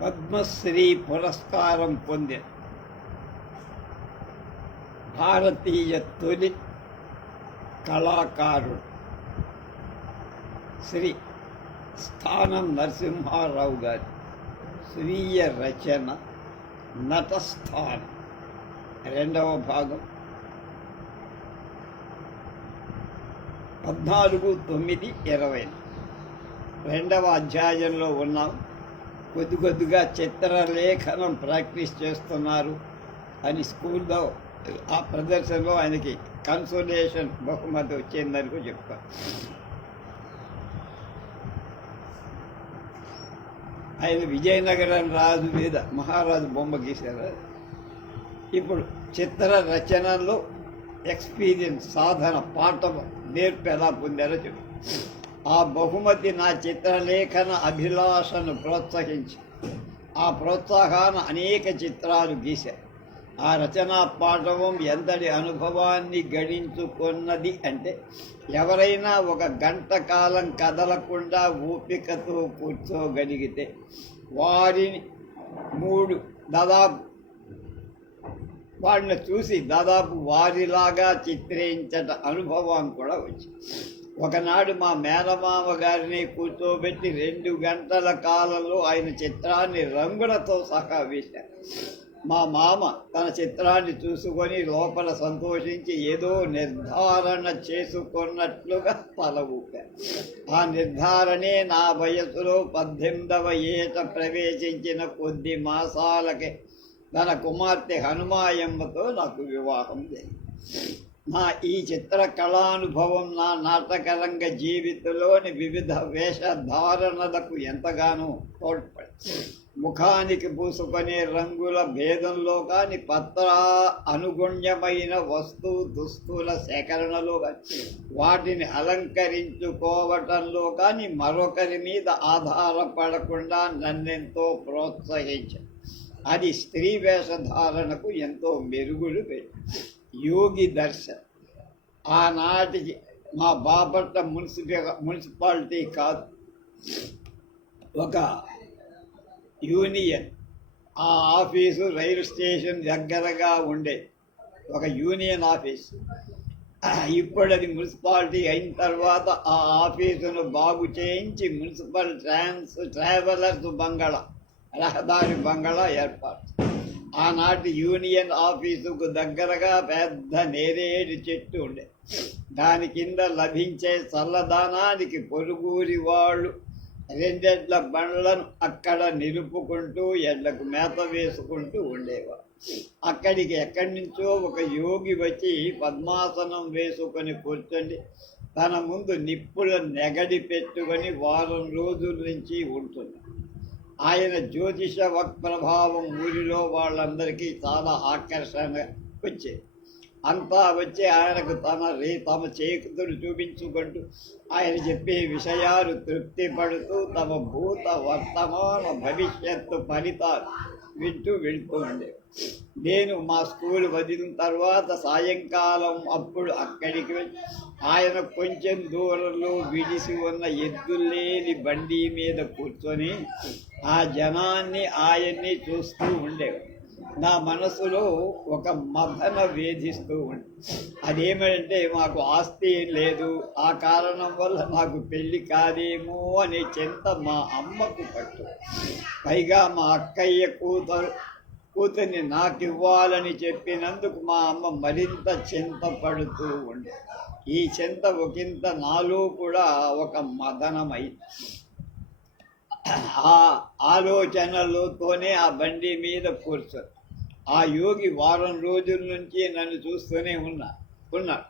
పద్మశ్రీ పురస్కారం పొందిన భారతీయ తొలి కళాకారుడు శ్రీ స్థానం నరసింహారావు గారి స్వీయ రచన నటస్థానం రెండవ భాగం 14/9/20 రెండవ అధ్యాయంలో ఉన్నాం. కొద్దిగా చిత్రలేఖనం ప్రాక్టీస్ చేస్తున్నారు అని స్కూల్లో ఆ ప్రదర్శనలో ఆయనకి కన్సోలేషన్ బహుమతి వచ్చిందని చెప్తారు. ఆయన విజయనగరం రాజు మీద మహారాజు బొమ్మ గీశారు. ఇప్పుడు చిత్ర రచనలో ఎక్స్పీరియన్స్ సాధన పాఠం నేర్పు ఎలా పొందారో చెప్పు. ఆ బహుమతి నా చిత్రలేఖన అభిలాషను ప్రోత్సహించి ఆ ప్రోత్సాహాన అనేక చిత్రాలు గీశారు. ఆ రచనా పాఠవం ఎంతటి అనుభవాన్ని గడించుకున్నది అంటే, ఎవరైనా 1 గంట కాలం కదలకుండా ఓపికతో కూర్చోగలిగితే వారిని వాడిని చూసి దాదాపు వారిలాగా చిత్రించట అనుభవం కూడా వచ్చింది. ఒకనాడు మా మేనమామ గారిని కూర్చోబెట్టి 2 గంటల కాలంలో ఆయన చిత్రాన్ని రంగులతో సహా వేశారు. మా మామ తన చిత్రాన్ని చూసుకొని లోపల సంతోషించి ఏదో నిర్ధారణ చేసుకున్నట్లుగా తల ఊపారు. ఆ నిర్ధారణే నా వయసులో 18వ ఏట ప్రవేశించిన కొద్ది మాసాలకే తన కుమార్తె హనుమాయమ్మతో నాకు వివాహం జరిగింది. నా ఈ చిత్ర కళానుభవం నా నాటకరంగ జీవితంలోని వివిధ వేషధారణలకు ఎంతగానో తోడ్పడింది. ముఖానికి పూసుకునే రంగుల భేదంలో కానీ, అనుగుణ్యమైన దుస్తుల సేకరణలో కానీ, వాటిని అలంకరించుకోవటంలో కానీ మరొకరి మీద ఆధారపడకుండా నన్నెంతో ప్రోత్సహించారు. అది స్త్రీ వేషధారణకు ఎంతో మెరుగులు పెట్టి యోగి దర్శన్ ఆనాటికి మా బాపట్ల మున్సిపాలిటీ కాదు, ఒక యూనియన్. ఆ ఆఫీసు రైలు స్టేషన్ దగ్గరగా ఉండే ఒక యూనియన్ ఆఫీస్. ఇప్పుడు అది మున్సిపాలిటీ అయిన తర్వాత ఆ ఆఫీసును బాగు చేయించి మున్సిపల్ ట్రావెలర్స్ బంగళా, రహదారి బంగళా ఏర్పాటు. ఆనాటి యూనియన్ ఆఫీసుకు దగ్గరగా పెద్ద నేరేడు చెట్టు ఉండే. దాని కింద లభించే చల్లదానానికి పొరుగురి వాళ్ళు 2 ఎడ్ల బండ్లను అక్కడ నిలుపుకుంటూ ఎడ్లకు మేత వేసుకుంటూ ఉండేవారు. అక్కడికి ఎక్కడి నుంచో ఒక యోగి వచ్చి పద్మాసనం వేసుకొని కూర్చొని తన ముందు నిప్పుల నెగడి పెట్టుకొని వారం రోజుల నుంచి ఉంటున్నాడు. ఆయన జ్యోతిష ప్రభావం ఊరిలో వాళ్ళందరికీ చాలా ఆకర్షణగా వచ్చేది. అంతా వచ్చి ఆయనకు తమ చేతులు చూపించుకుంటూ ఆయన చెప్పే విషయాలు తృప్తి పడుతూ తమ భూత వర్తమాన భవిష్యత్తు ఫలితాలు వింటూ వెళ్తూ ఉండేవి. నేను మా స్కూల్ వదిలిన తర్వాత సాయంకాలం అప్పుడు అక్కడికి వెళ్ళి ఆయన కొంచెం దూరంలో విడిసి ఉన్న ఎద్దులేని బండి మీద కూర్చొని ఆ జనాన్ని ఆయన్ని చూస్తూ ఉండేవాడు. నా మనసులో ఒక మదన వేధిస్తూ ఉంది. అదేమంటే, మాకు ఆస్తి లేదు, ఆ కారణం వల్ల నాకు పెళ్లి కాదేమో అనే చింత మా అమ్మకు పట్టు. పైగా మా అక్కయ్య కూతుర్ని నాకు ఇవ్వాలని చెప్పినందుకు మా అమ్మ మరింత చింతపడుతూ ఉండే. ఈ చింత ఒకంత నాలో కూడా ఒక మదనమై ఆ ఆలోచనలతోనే ఆ బండి మీద కూర్చొని ఆ యోగి వారం రోజుల నుంచి నన్ను చూస్తూనే ఉన్నాడు.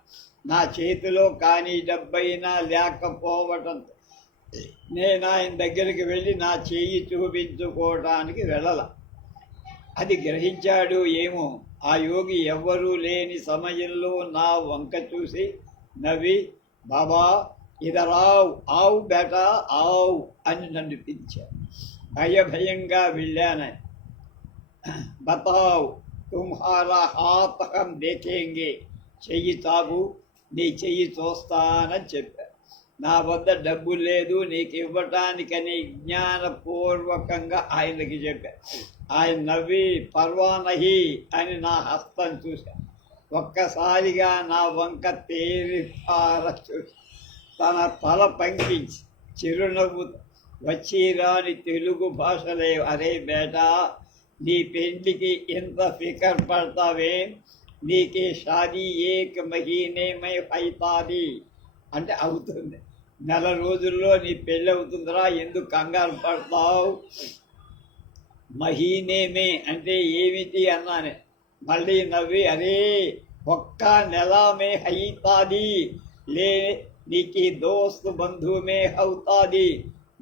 నా చేతిలో కానీ డబ్బైనా లేకపోవటంతో నేను ఆయన దగ్గరికి వెళ్ళి నా చెయ్యి చూపించుకోవటానికి వెళ్ళాల. అది గ్రహించాడు ఏమో. ఆ యోగి ఎవ్వరూ లేని సమయంలో నా వంక చూసి నవ్వి, బాబా ఇదరావు ఆవు బేటా ఆవు అని నన్ను పిలిచాడు. భయంగా వెళ్ళాను. బతావ్ తుమ్హారా హాత్ హమ్ దేఖేంగే, చెయ్యి తాగు, నీ చెయ్యి చూస్తానని చెప్పారు. నా వద్ద డబ్బు లేదు నీకు ఇవ్వటానికని జ్ఞానపూర్వకంగా ఆయనకి చెప్పాను. ఆయన నవ్వి పర్వానహి అని నా హస్తం చూశాను. ఒక్కసారిగా నా వంక తేరిపార చూసి తన తల పంకించి చిరునవ్వు వచ్చిరాని తెలుగు భాషలే, అరే బేటా నీ పెండ్లికి ఎంత ఫికర్ పడతావే, నీకే షాదీ ఏక్ మహీనే మై ఫైతాది అంటే అవుతుంది, నెల రోజుల్లో నీ పెళ్ళి అవుతుందిరా, ఎందుకు కంగారు పడతావు. మహీనేమే అంటే ఏమిటి అన్నానే. మళ్ళీ నవ్వి అరే ఒక్క నెల మే హైతాది లే నీకు దోస్తు బంధువుమే అవుతాది,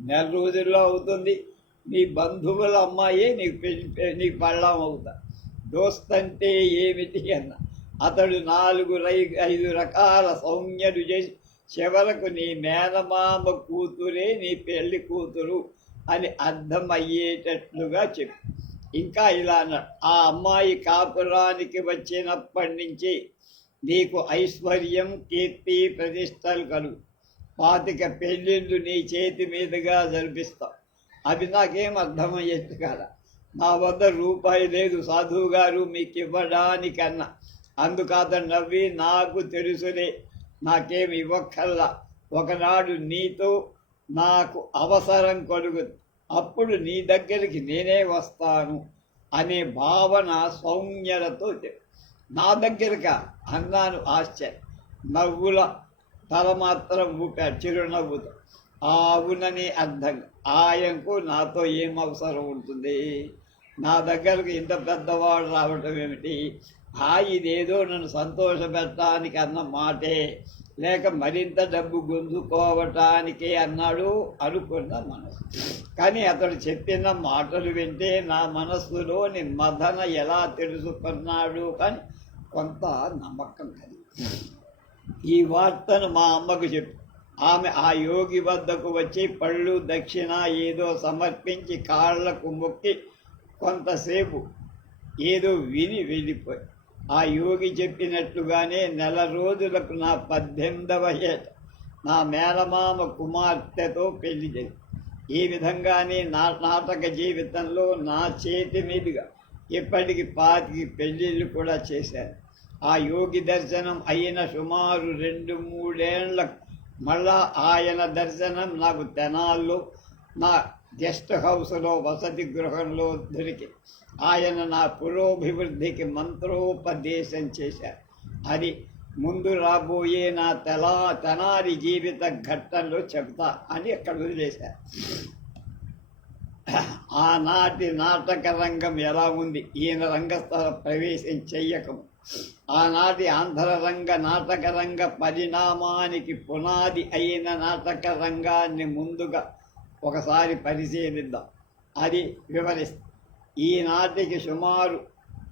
నెల రోజుల్లో అవుతుంది. నీ బంధువుల అమ్మాయే నీకు పళ్ళం అవుతా. దోస్త్ అంటే ఏమిటి అన్న. అతడు 4-5 రకాల సౌజ్ఞలు చేసి చివరకు నీ మేనమామ కూతురే నీ పెళ్లి కూతురు అని అర్థమయ్యేటట్లుగా చెప్పు. ఇంకా ఇలా అన్నాడు, ఆ అమ్మాయి కాపురానికి వచ్చినప్పటి నుంచి నీకు ఐశ్వర్యం, కీర్తి, ప్రతిష్టలు కలుగు. 25 పెళ్ళిళ్ళు నీ చేతి మీదుగా జరిపిస్తావు. అవి నాకేం అర్థమయ్యేది కదా. నా వద్ద రూపాయి లేదు సాధువు గారు మీకు ఇవ్వడానికన్నా. అందుకు అతను నవ్వి నాకు తెలుసులే, నాకేమి ఇవ్వక్కల్లా. ఒకనాడు నీతో నాకు అవసరం కలుగుతుంది, అప్పుడు నీ దగ్గరికి నేనే వస్తాను అనే భావన సౌమ్యలతో నా దగ్గరకా అన్నాను ఆశ్చర్య. నవ్వుల తల మాత్రం ఊపాడు చిరునవ్వుతో. అవునని అర్థం. ఆయనకు నాతో ఏం అవసరం ఉంటుంది, నా దగ్గరకు ఇంత పెద్దవాడు రావటం ఏమిటి, ఇదేదో నన్ను సంతోషపెట్టడానికి అన్న మాటే, లేక మరింత డబ్బు గుంజుకోవటానికే అన్నాడు అనుకున్న మనసు. కానీ అతడు చెప్పిన మాటలు వింటే నా మనస్సులోని మదన ఎలా తెలుసుకున్నాడు కానీ కొంత నమ్మకం కలిగి. ఈ వార్తను మా అమ్మకు చెప్పు. ఆమె ఆ యోగి వద్దకు వచ్చి పళ్ళు దక్షిణ ఏదో సమర్పించి కాళ్లకు మొక్కి కొంతసేపు ఏదో విని వెళ్ళిపోయి, ఆ యోగి చెప్పినట్లుగానే నెల రోజులకు నా 18వ ఏట నా మేనమామ కుమార్తెతో పెళ్లి జరిగింది. ఈ విధంగానే నా నాటక జీవితంలో నా చేతి మీదుగా ఇప్పటికి 25 పెళ్ళిళ్ళు కూడా చేశాను. ఆ యోగి దర్శనం అయిన సుమారు 2-3 ఏళ్లకు మళ్ళా ఆయన దర్శనం నాకు తెనాల్లో నా గెస్ట్ హౌస్లో వసతి గృహంలో దొరికి ఆయన నా పురోభివృద్ధికి మంత్రోపదేశం చేశారు. అది ముందు రాబోయే నా తెనాలి జీవిత ఘట్టంలో చెబుతా అని అక్కడ వదిలేశారు. ఆనాటి నాటక రంగం ఎలా ఉంది, ఈయన రంగస్థల ప్రవేశం చెయ్యకము. ఆనాటి ఆంధ్రరంగ నాటక రంగ పరిణామానికి పునాది అయిన నాటక రంగాన్ని ముందుగా ఒకసారి పరిశీలిద్దాం. అది వివరిస్తాం. ఈనాటికి సుమారు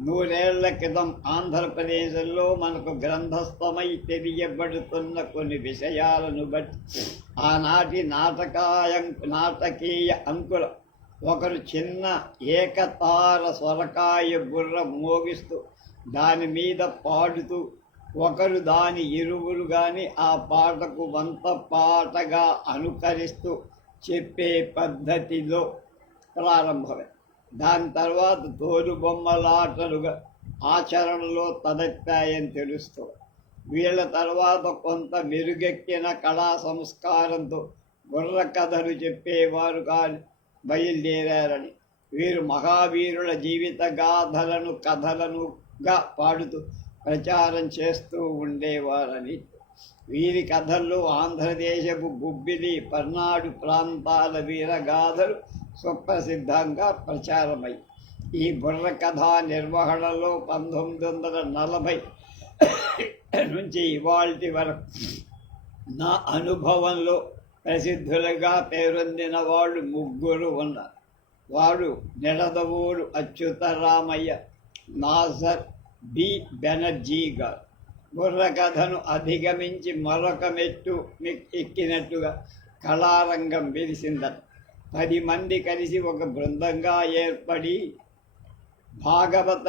100 ఏళ్ల క్రితం ఆంధ్రప్రదేశ్లో మనకు గ్రంథస్థమై తెలియబడుతున్న కొన్ని విషయాలను బట్టి ఆనాటి నాటకీయ అంకుల ఒకరు చిన్న ఏకతార సొరకాయ బుర్ర మోగిస్తూ దాని మీద పాడుతూ, ఒకరు దాని ఇరువురు కానీ ఆ పాటకు వంత పాటగా అనుకరిస్తూ చెప్పే పద్ధతిలో ప్రారంభమే. దాని తర్వాత తోలుబొమ్మలాటలుగా ఆచరణలో తదెత్తాయని తెలుస్తుంది. వీళ్ళ తర్వాత కొంత మెరుగెక్కిన కళా సంస్కారంతో బుర్ర కథలు చెప్పేవారు కానీ బయలుదేరారని, వీరు మహావీరుల జీవిత గాథలను కథలనుగా పాడుతూ ప్రచారం చేస్తూ ఉండేవారని. వీరి కథల్లో ఆంధ్రదేశపు గుబ్బిలి, పర్నాడు ప్రాంతాల వీరగాథలు సుప్రసిద్ధంగా ప్రచారమై ఈ బుర్ర కథా నిర్వహణలో 1940 నుంచి ఇవాల్టి వరకు నా అనుభవంలో ప్రసిద్ధులుగా పేరొందిన వాళ్ళు 3 ఉన్నారు. వాడు నిడదవోలు అచ్యుతరామయ్య, నాజర్ బి బెనర్జీ గారు. బుర్ర కథను అధిగమించి మరొక మెట్టు ఎక్కినట్టుగా కళారంగం వెలిసిందట. 10 మంది కలిసి ఒక బృందంగా ఏర్పడి భాగవత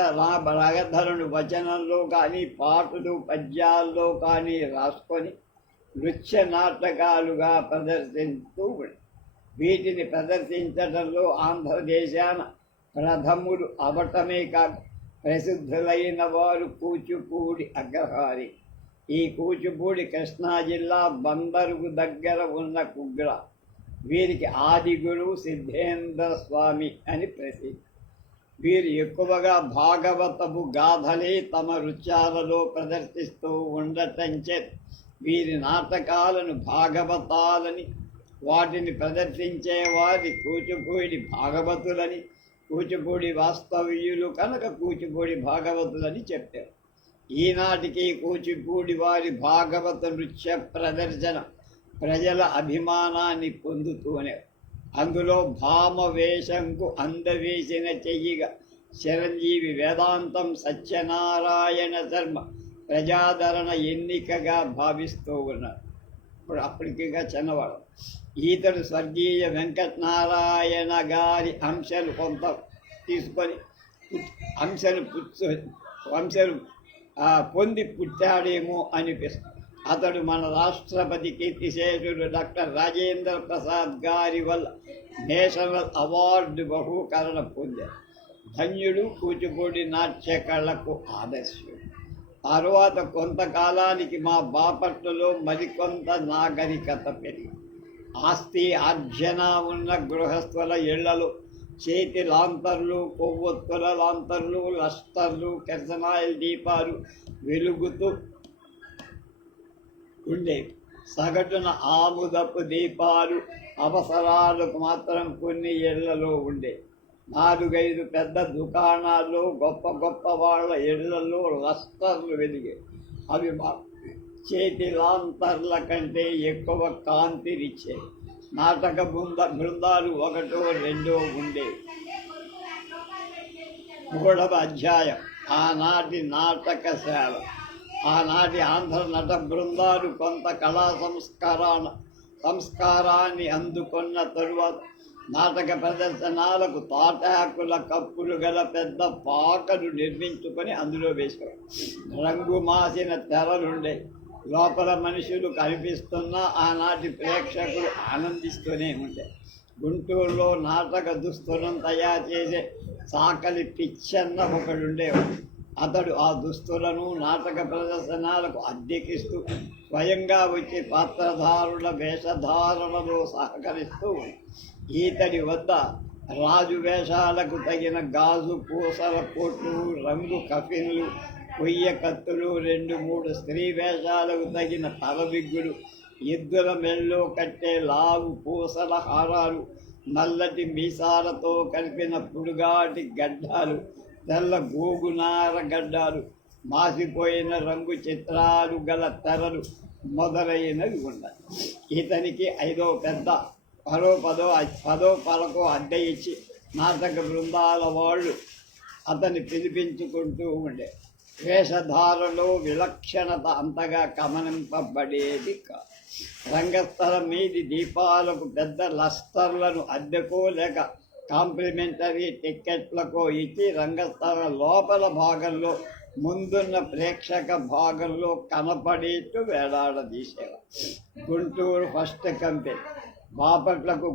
రాగధరను వచనంలో కానీ పాటలు పద్యాల్లో కానీ రాసుకొని నృత్య నాటకాలుగా ప్రదర్శిస్తూ ఉంది. వీటిని ప్రదర్శించడంలో ఆంధ్రదేశాన ప్రథములు అవటమే కాక ప్రసిద్ధులైన వారు కూచిపూడి అగ్రహారి. ఈ కూచిపూడి కృష్ణా జిల్లా బందరుకు దగ్గర ఉన్న కుగ్ర. వీరికి ఆది గురువు సిద్ధేంద్ర స్వామి అని ప్రసిద్ధి. వీరు ఎక్కువగా భాగవతపు గాథలే తమ నృత్యాలలో ప్రదర్శిస్తూ ఉండటంచే వీరి నాటకాలను భాగవతాలని, వాటిని ప్రదర్శించే వారి కూచిపూడి భాగవతులని, కూచిపూడి వాస్తవ్యులు కనుక కూచిపూడి భాగవతులని చెప్పారు. ఈనాటికి కూచిపూడి వారి భాగవత నృత్య ప్రదర్శన ప్రజల అభిమానాన్ని పొందుతూనే, అందులో భామవేషంకు అందవేసిన చెయ్యిగా చిరంజీవి వేదాంతం సత్యనారాయణ శర్మ ప్రజాదరణ ఎన్నికగా భావిస్తూ ఉన్నారు. ఇప్పుడు అప్పటికిగా చిన్నవాడు. ఈతడు స్వర్గీయ వెంకటనారాయణ గారి అంశాలు కొంత తీసుకొని అంశాలు పొంది పుట్టాడేమో అనిపిస్తుంది. అతడు మన రాష్ట్రపతి కీర్తిశేషుడు డాక్టర్ రాజేంద్ర ప్రసాద్ గారి వల్ల నేషనల్ అవార్డు బహూకరణ పొందారు. ధన్యుడు, కూచిపూడి నాట్య కళకు ఆదర్శుడు. తరువాత కొంతకాలానికి మా బాపట్లలో మరికొంత నాగరికత పెరిగి ఆస్తి ఆర్జన ఉన్న గృహస్థుల ఇళ్లలో చేతి లాంతర్లు, కొవ్వొత్తుల లాంతర్లు, లస్టర్లు, కెరసనాయిల్ దీపాలు వెలుగుతూ ఉండేవి. సగటున ఆముదపు దీపాలు అవసరాలకు మాత్రం కొన్ని ఇళ్లలో ఉండేవి. 4-5 పెద్ద దుకాణాల్లో గొప్ప గొప్ప వాళ్ళ ఇళ్లలో లస్టర్లు వెలిగాయి. అవి చేతి లాంతర్ల కంటే ఎక్కువ కాంతినిచ్చేవి. నాటక బృందాలు 1-2 ఉండేవి. 3వ అధ్యాయం ఆనాటి నాటకశాల. ఆనాటి ఆంధ్ర నట బృందాలు కొంత కళా సంస్కారాన్ని అందుకున్న తరువాత నాటక ప్రదర్శనాలకు తాటాకుల కప్పులు గల పెద్ద పాకలు నిర్మించుకొని అందులో వేసేవారు. రంగు మాసిన తెరలుండే. లోపల మనుషులు కనిపిస్తున్నా ఆనాటి ప్రేక్షకులు ఆనందిస్తూనే ఉండే. గుంటూరులో నాటక దుస్తులను తయారు చేసే సాకలి పిచ్చన్న ఒకడుండేవాడు. అతడు ఆ దుస్తులను నాటక ప్రదర్శనాలకు అద్దెకిస్తూ స్వయంగా వచ్చి పాత్రధారుల వేషధారణలో సహకరిస్తూ ఈతడి వద్ద రాజు వేషాలకు తగిన గాజు పూసల కోట్లు, రంగు కఫిన్లు, కొయ్య కత్తులు, 2-3 స్త్రీ వేషాలకు తగిన తలవిగ్గులు, ఎద్దుల మెళ్ళో కట్టే లావు పూసల హారాలు, నల్లటి మీసాలతో కలిపిన పుడుగాటి గడ్డాలు, తెల్ల గోగునార గడ్డాలు, మాసిపోయిన రంగు చిత్రాలు గల తెరలు మొదలైనవి ఉన్నాయి. ఇతనికి 5వ పెద్ద 10 పలకో అద్దె ఇచ్చి నాటక బృందాల వాళ్ళు అతన్ని పిలిపించుకుంటూ ఉండే. వేషధారలో విలక్షణత అంతగా గమనింపబడేది కాదు. రంగస్థలం మీది దీపాలకు పెద్ద లస్టర్లను అద్దెకో లేక కాంప్లిమెంటరీ టిక్కెట్లకో ఇచ్చి రంగస్థల లోపల భాగంలో ముందున్న ప్రేక్షక భాగంలో కనపడేట్టు వేలాడదీసేవారు. Guntur first company. బాపట్లకు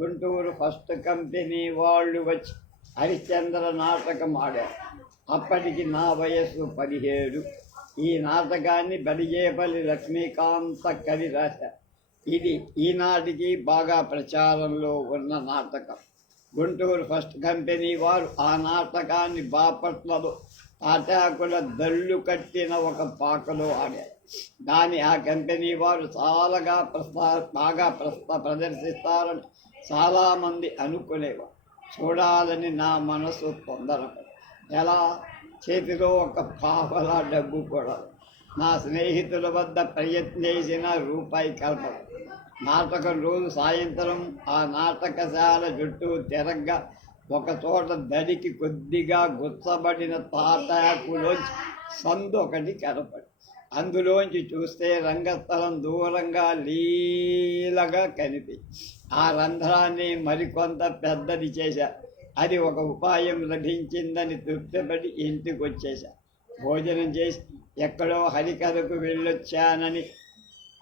గుంటూరు ఫస్ట్ కంపెనీ వాళ్ళు వచ్చి హరిశ్చంద్ర నాటకం ఆడారు. అప్పటికి నా వయస్సు 17. ఈ నాటకాన్ని బలిజేపల్లి లక్ష్మీకాంత కవి రాశారు. ఇది ఈనాటికి బాగా ప్రచారంలో ఉన్న నాటకం. గుంటూరు ఫస్ట్ కంపెనీ వారు ఆ నాటకాన్ని బాపట్లలో తాటాకుల దళ్ళు కట్టిన ఒక పాకలో ఆడారు. దాన్ని ఆ కంపెనీ వారు బాగా ప్రదర్శిస్తారని చాలామంది అనుకునేవారు. చూడాలని నా మనసు తొందరపడి ఎలా చేతిలో ఒక పావలా డబ్బు కూడా నా స్నేహితుల వద్ద ప్రయత్నించిన రూపాయి కల్పన. నాటకం రోజు సాయంత్రం ఆ నాటకశాల చుట్టూ తిరగ్గా ఒక చోట దడికి కొద్దిగా గుచ్చబడిన తాటాకులోంచి సందు ఒకటి కనపడి అందులోంచి చూస్తే రంగస్థలం దూరంగా లీలగా కనిపించి ఆ రంధ్రాన్ని మరికొంత పెద్దది చేశారు. అది ఒక ఉపాయం లభించిందని తృప్తిపడి ఇంటికి వచ్చేశా. భోజనం చేసి ఎక్కడో హరికథకు వెళ్ళొచ్చానని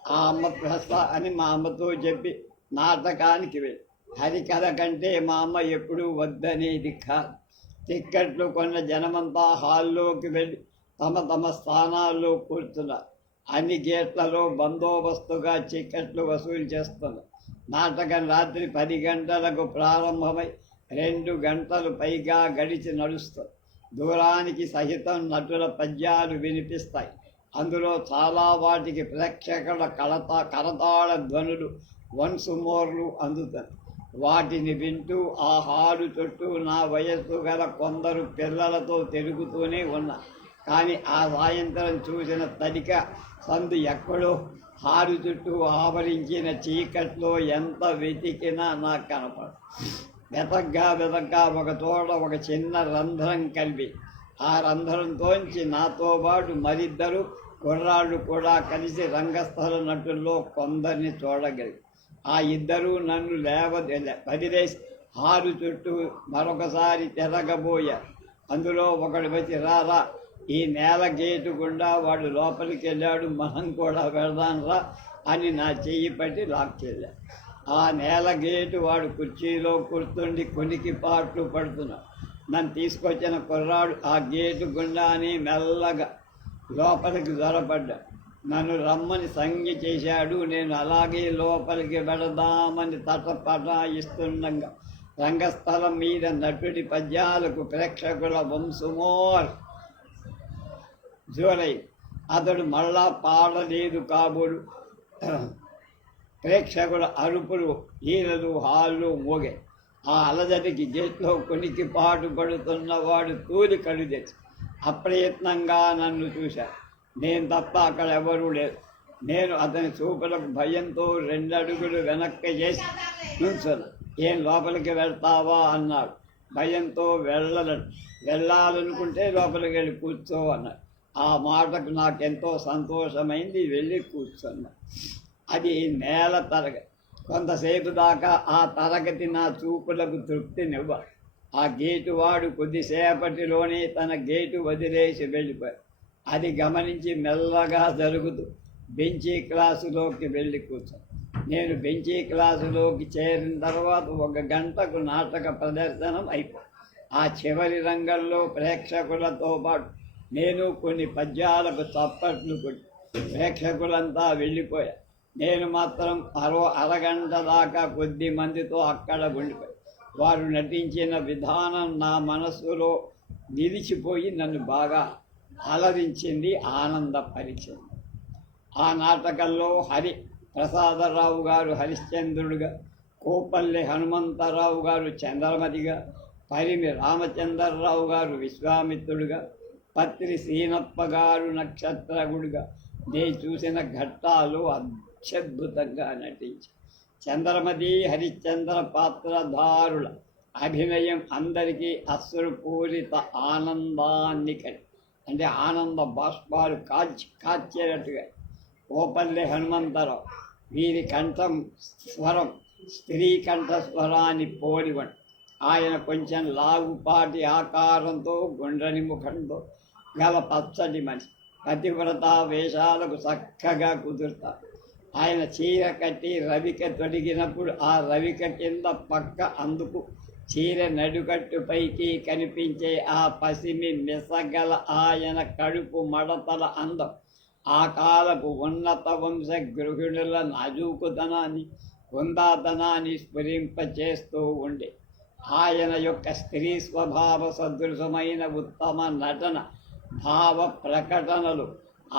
ఆ అమ్మ ప్రస్తా అని మా అమ్మతో చెప్పి నాటకానికి వెళ్ళి హరికథ కంటే మా అమ్మ ఎప్పుడూ వద్దనేది కాదు. టిక్కెట్లు కొన్న జనమంతా హాల్లోకి వెళ్ళి తమ తమ స్థానాల్లో కూర్చున్నారు. అన్ని గేట్లలో బందోబస్తుగా టిక్కెట్లు వసూలు చేస్తున్నారు. నాటకం రాత్రి 10 గంటలకు ప్రారంభమై 2 గంటలు పైగా గడిచి నడుస్తుంది. దూరానికి సహితం నటుల పద్యాలు వినిపిస్తాయి. అందులో చాలా వాటికి ప్రేక్షకుల కరతాళ ధ్వనులు వన్స్ మోర్లు అందుతాయి. వాటిని వింటూ ఆ హాలు చుట్టూ నా వయస్సు గల కొందరు పిల్లలతో తిరుగుతూనే ఉన్నా. కానీ ఆ సాయంత్రం చూసిన తడిక సందు ఎక్కడో హాలు చుట్టూ ఆవరించిన చీకట్లో ఎంత వెతికినా నాకు కనపడదు. వెతగ్గా ఒక తోట ఒక చిన్న రంధ్రం కలిపి ఆ రంధ్రంతోంచి నాతో పాటు మరిద్దరు కుర్రాళ్ళు కూడా కలిసి రంగస్థల నటుల్లో కొందరిని చూడగలిగి ఆ ఇద్దరూ నన్ను వదిలేసి హారు చుట్టూ మరొకసారి తిరగబోయారు. అందులో ఒకడు వచ్చి రారా, ఈ నేల గేటు గుండా వాడు లోపలికి వెళ్ళాడు, మనం కూడా వెళదాంరా అని నా చెయ్యి పట్టి లాక్కెళ్ళాడు. ఆ నేల గేటు వాడు కుర్చీలో కూర్చుండి కొనికి పాటలు పడుతున్నాడు. నన్ను తీసుకొచ్చిన కుర్రాడు ఆ గేటు గుండాని మెల్లగా లోపలికి జ్వరపడ్డాడు. నన్ను రమ్మని సంజ్ఞ చేశాడు. నేను అలాగే లోపలికి వెళదామని తటపటాయిస్తుండగా రంగస్థలం మీద నటుడి పద్యాలకు ప్రేక్షకుల వంశమోర్ జోరై అతడు మళ్ళా పాడలేదు కాబోలు. ప్రేక్షకుల అరుపులు, ఈలలు, హాళ్ళు మోగే. ఆ అలజడికి గేట్లో కొనికి పాటు పడుతున్నవాడు తూలి కళ్ళు తెచ్చి అప్రయత్నంగా నన్ను చూశాడు. నేను తప్ప అక్కడ ఎవరూ లేరు. నేను అతని చూపులకు భయంతో 2 అడుగులు వెనక్కి చేసి నుంచున్నా. ఏం లోపలికి వెళ్తావా అన్నాడు. భయంతో వెళ్ళాలనుకుంటే లోపలికి వెళ్ళి కూర్చో అన్నాడు. ఆ మాటకు నాకెంతో సంతోషమైంది. వెళ్ళి కూర్చున్నా. అది నేల తరగతి. కొంతసేపు దాకా ఆ తరగతి నా చూపులకు తృప్తినివ్వ. ఆ గేటు వాడు కొద్దిసేపటిలోనే తన గేటు వదిలేసి వెళ్ళిపోయాడు. అది గమనించి మెల్లగా జరుగుతూ బెంచీ క్లాసులోకి వెళ్ళి కూర్చొని నేను బెంచీ క్లాసులోకి చేరిన తర్వాత 1 గంటకు నాటక ప్రదర్శనం అయిపోయింది. ఆ చివరి రంగంలో ప్రేక్షకులతో పాటు నేను కొన్ని పద్యాలకు చప్పట్లు కొట్టి ప్రేక్షకులంతా వెళ్ళిపోయారు. నేను మాత్రం అరగంట దాకా కొద్ది మందితో అక్కడ ఉండిపోయాను. వారు నటించిన విధానం నా మనస్సులో నిలిచిపోయి నన్ను బాగా అలరించింది, ఆనందపరిచింది. ఆ నాటకంలో హరి ప్రసాదరావు గారు హరిశ్చంద్రుడిగా, కోపల్లి హనుమంతరావు గారు చంద్రమతిగా, పరిమి రామచంద్రరావు గారు విశ్వామిత్రుడిగా, పత్రి సీనప్ప గారు నక్షత్రగుడిగా నేను చూసిన ఘట్టాలు అత్యద్భుతంగా నటించారు. చంద్రమతి హరిశ్చంద్ర పాత్రధారుల అభినయం అందరికీ అశ్రుపూరిత ఆనందాన్ని అంటే ఆనంద బాష్పాలు కాచేటట్టుగా. కోపల్లి హనుమంతరావు వీరి కంఠం స్వరం స్త్రీ కంఠస్వరాన్ని పోలివండి. ఆయన కొంచెం లాగుపాటి ఆకారంతో గుండ్రని ముఖంతో గల పచ్చటి మనిషి. పతివ్రత వేషాలకు చక్కగా కుదురుతారు. ఆయన చీర కట్టి రవిక తొడిగినప్పుడు ఆ రవిక కింద పక్క అందుకు చీర నడుకట్టుపైకి కనిపించే ఆ పసిమి మెసగల ఆయన కడుపు మడతల అందం ఆ కాలపు ఉన్నత వంశ గృహిణుల నాజూకుతనాన్ని, హుందాతనాన్ని స్ఫురింపచేస్తూ ఉండే. ఆయన యొక్క స్త్రీ స్వభావ సదృశమైన ఉత్తమ నటన, భావ ప్రకటనలు,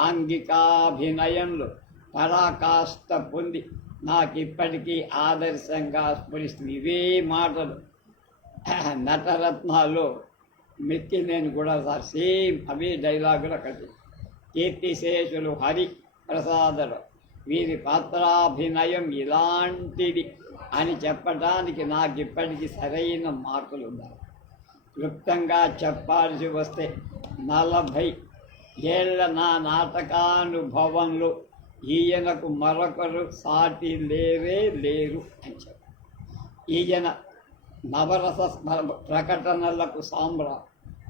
ఆంగికాభినయంలో పరాకాష్ట పొంది నాకిప్పటికీ ఆదర్శంగా స్ఫురిస్తుంది. ఇవే మాటలు నటరత్నాల్లో మెక్కి నేను కూడా సేమ్ అవే డైలాగులు కట్టి. కీర్తిశేషులు హరి ప్రసాదరావు వీరి పాత్రాభినయం ఇలాంటిది అని చెప్పడానికి నాకు ఇప్పటికీ సరైన మార్కులు ఉన్నాయి. క్లుప్తంగా చెప్పాల్సి వస్తే 40 ఏళ్ల నా నాటకానుభవంలో ఈయనకు మరొకరు సాటి లేరు అని చెప్పారు. ఈయన నవరస ప్రకటనలకు సామ్రా,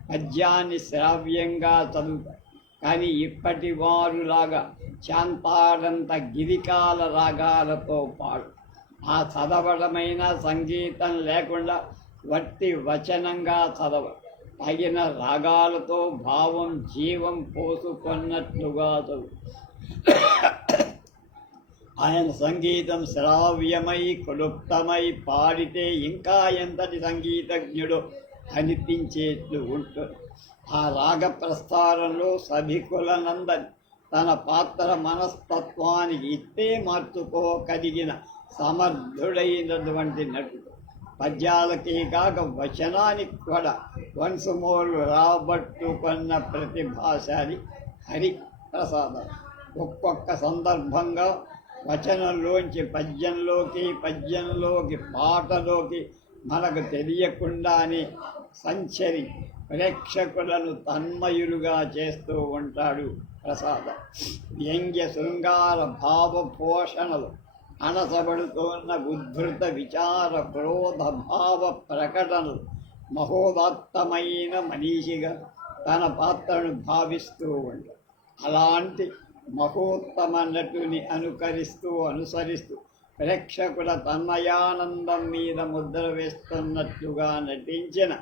పద్యాన్ని శ్రావ్యంగా చదువుతారు. కానీ ఇప్పటి వారులాగా శాంతాడంత గిరికాల రాగాలతో పాడు ఆ చదవడమైన సంగీతం లేకుండా వట్టి వచనంగా చదవ తగిన రాగాలతో భావం జీవం పోసుకున్నట్లుగా చదువు. ఆయన సంగీతం శ్రావ్యమై క్లుప్తమై పాడితే ఇంకా ఎంతటి సంగీతజ్ఞుడు అనిపించేట్లు ఉంటుంది. ఆ రాగ ప్రస్తారంలో సభికులనందని తన పాత్ర మనస్తత్వానికి ఇట్టే మార్చుకోగలిగిన సమర్థుడైనటువంటి నటుడు. పద్యాలకే కాక వచనానికి కూడా వంశమోలు రాబట్టుకున్న ప్రతిభాశాలి హరిప్రసాదం. ఒక్కొక్క సందర్భంగా వచనంలోంచి పద్యంలోకి పాటలోకి మనకు తెలియకుండానే సంచరి ప్రేక్షకులను తన్మయులుగా చేస్తూ ఉంటాడు ప్రసాదం. వ్యంగ్య శృంగార భావ పోషణలు, అనసబడుతున్న ఉద్ధృత విచార క్రోధ భావ ప్రకటనలు మహోదాత్తమైన మనీషిగా తన పాత్రను భావిస్తూ ఉంటాడు. అలాంటి మహోత్తమ నటుని అనుసరిస్తూ ప్రేక్షకుల తన్మయానందం మీద ముద్ర వేస్తున్నట్లుగా నటించిన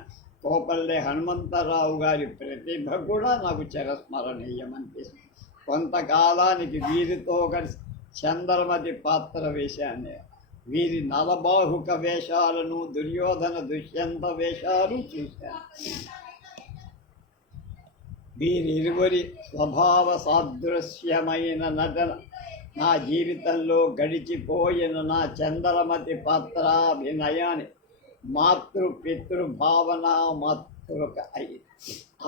కోపల్లె హనుమంతరావు గారి ప్రతిభ కూడా నాకు చిరస్మరణీయమనిపిస్తుంది. కొంతకాలానికి వీరితో కలిసి చంద్రమతి పాత్ర వేశాను. వీరి నలబాహుక వేషాలను, దుర్యోధన దుష్యంత వేషాలు చూశాను. వీరిరువురి స్వభావ సాదృశ్యమైన నటన నా జీవితంలో గడిచిపోయిన నా చంద్రమతి పాత్రాభినయాన్ని మాతృపితృభావన మాతృక అయి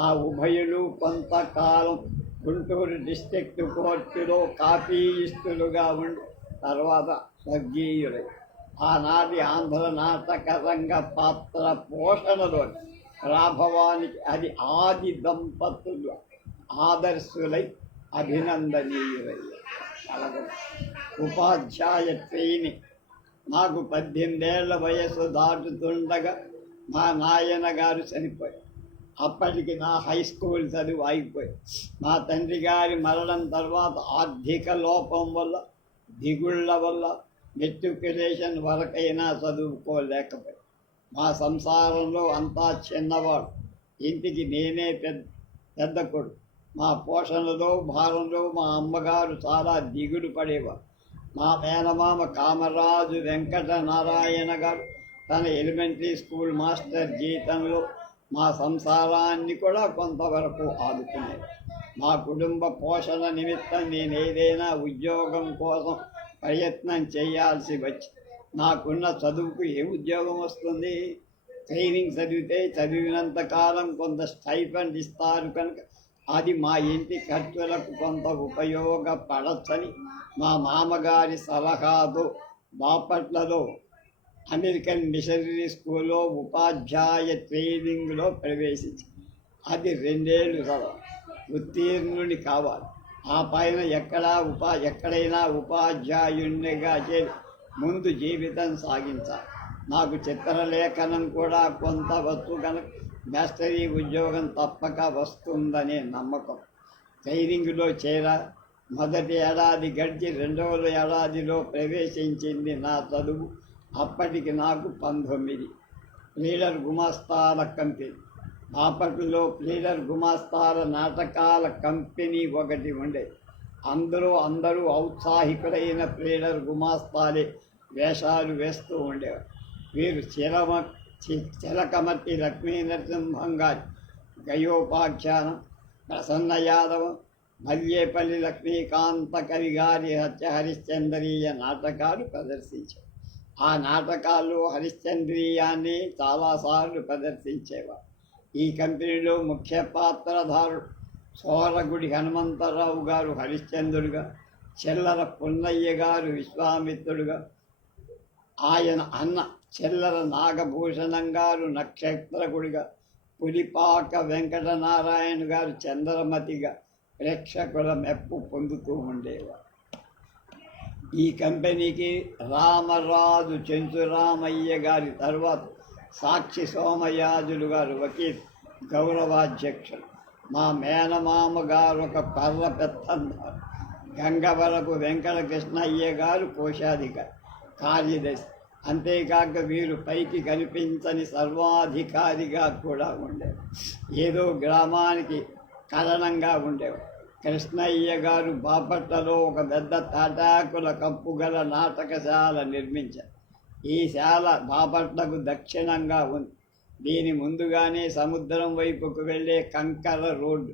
ఆ ఉభయులు కొంతకాలం గుంటూరు డిస్ట్రిక్ట్ కోర్టులో కాపీయిస్టులుగా ఉండి తర్వాత స్వర్గీయులై ఆనాటి ఆంధ్ర నాటక రంగ పాత్ర పోషణలో ప్రాభవానికి అది ఆది దంపతులు ఆదర్శులై అభినందనీయులయ్యారు. ఉపాధ్యాయ ట్రైనింగ్ నాకు 18 ఏళ్ల వయసు దాటుతుండగా మా నాయన గారు చనిపోయారు. అప్పటికి నా హై స్కూల్ చదువు అయిపోయింది. మా తండ్రి గారి మరణం తర్వాత ఆర్థిక లోపం వల్ల, దిగుళ్ళ వల్ల మెట్రికులేషన్ వరకైనా చదువుకోలేకపోయాను. మా సంసారంలో అంతా చిన్నవాడు, ఇంటికి నేనే పెద్ద కొడుకు. మా పోషణలో భారంలో మా అమ్మగారు చాలా దిగులు పడేవారు. మా మేనమామ కామరాజు వెంకట నారాయణ గారు తన ఎలిమెంటరీ స్కూల్ మాస్టర్ జీతంలో మా సంసారాన్ని కూడా కొంతవరకు ఆదుకునేది. మా కుటుంబ పోషణ నిమిత్తం నేను ఏదైనా ఉద్యోగం కోసం ప్రయత్నం చేయాల్సి వచ్చి నాకున్న చదువుకు ఏ ఉద్యోగం వస్తుంది? ట్రైనింగ్ చదివితే చదివినంత కాలం కొంత స్టైఫండ్ ఇస్తారు కనుక అది మా ఇంటి ఖర్చులకు కొంత ఉపయోగపడచ్చని మా మామగారి సలహాతో బాపట్లలో అమెరికన్ మిషనరీ స్కూల్లో ఉపాధ్యాయ ట్రైనింగ్లో ప్రవేశించి అది 2 ఏళ్ళు చదవాలి, ఉత్తీర్ణుని కావాలి. ఆ పైన ఎక్కడైనా ఉపాధ్యాయునిగా చేరి ముందు జీవితం సాగించాలి. నాకు చిత్రలేఖనం కూడా కొంత వచ్చు కనుక మాస్టరీ ఉద్యోగం తప్పక వస్తుందనే నమ్మకం. ట్రైనింగ్లో మొదటి ఏడాది గడిచి 2వ ఏడాదిలో ప్రవేశించింది నా చదువు. అప్పటికి నాకు 19. ప్లీడర్ గుమాస్తాల కంపెనీ బాపట్లలో ప్లీడర్ గుమాస్తాల నాటకాల కంపెనీ ఒకటి ఉండేది. అందరూ ఔత్సాహికులైన ప్లీడర్ గుమాస్తాలే వేషాలు వేస్తూ ఉండేవారు. వీరు చిలకమర్తి లక్ష్మీ నరసింహం గారి గయోపాఖ్యానం, ప్రసన్న యాదవ, మల్లేపల్లి లక్ష్మీకాంత కవి గారి హరిశ్చంద్రీయ నాటకాలు ప్రదర్శించారు. ఆ నాటకాల్లో హరిశ్చంద్రీయాన్ని చాలాసార్లు ప్రదర్శించేవారు. ఈ కంపెనీలో ముఖ్య పాత్రధారుడు సోరగుడి హనుమంతరావు గారు హరిశ్చంద్రుడిగా, చెల్లర పున్నయ్య గారు విశ్వామిత్రుడుగా, ఆయన అన్న చెల్లర నాగభూషణం గారు నక్షత్రకుడిగా, పులిపాక వెంకటనారాయణ గారు చంద్రమతిగా ప్రేక్షకుల మెప్పు పొందుతూ ఉండేవారు. ఈ కంపెనీకి రామరాజు చెంచురామయ్య గారి తర్వాత సాక్షి సోమయాజులు గారు వకీల్ గౌరవాధ్యక్షులు. మా మేనమామ గారు ఒక పర్ర పెత్తందారు, గంగవరపు వెంకట కృష్ణయ్య గారు కోశాధికారి కార్యదర్శి. అంతేకాక వీరు పైకి కనిపించని సర్వాధికారిగా కూడా ఉండేవారు. ఏదో గ్రామానికి కారణంగా ఉండేవారు. కృష్ణయ్య గారు బాపట్లలో ఒక పెద్ద తాటాకుల కప్పు గల నాటకశాల నిర్మించారు. ఈ శాల బాపట్లకు దక్షిణంగా ఉంది. దీని ముందుగానే సముద్రం వైపుకు వెళ్ళే కంకర రోడ్డు.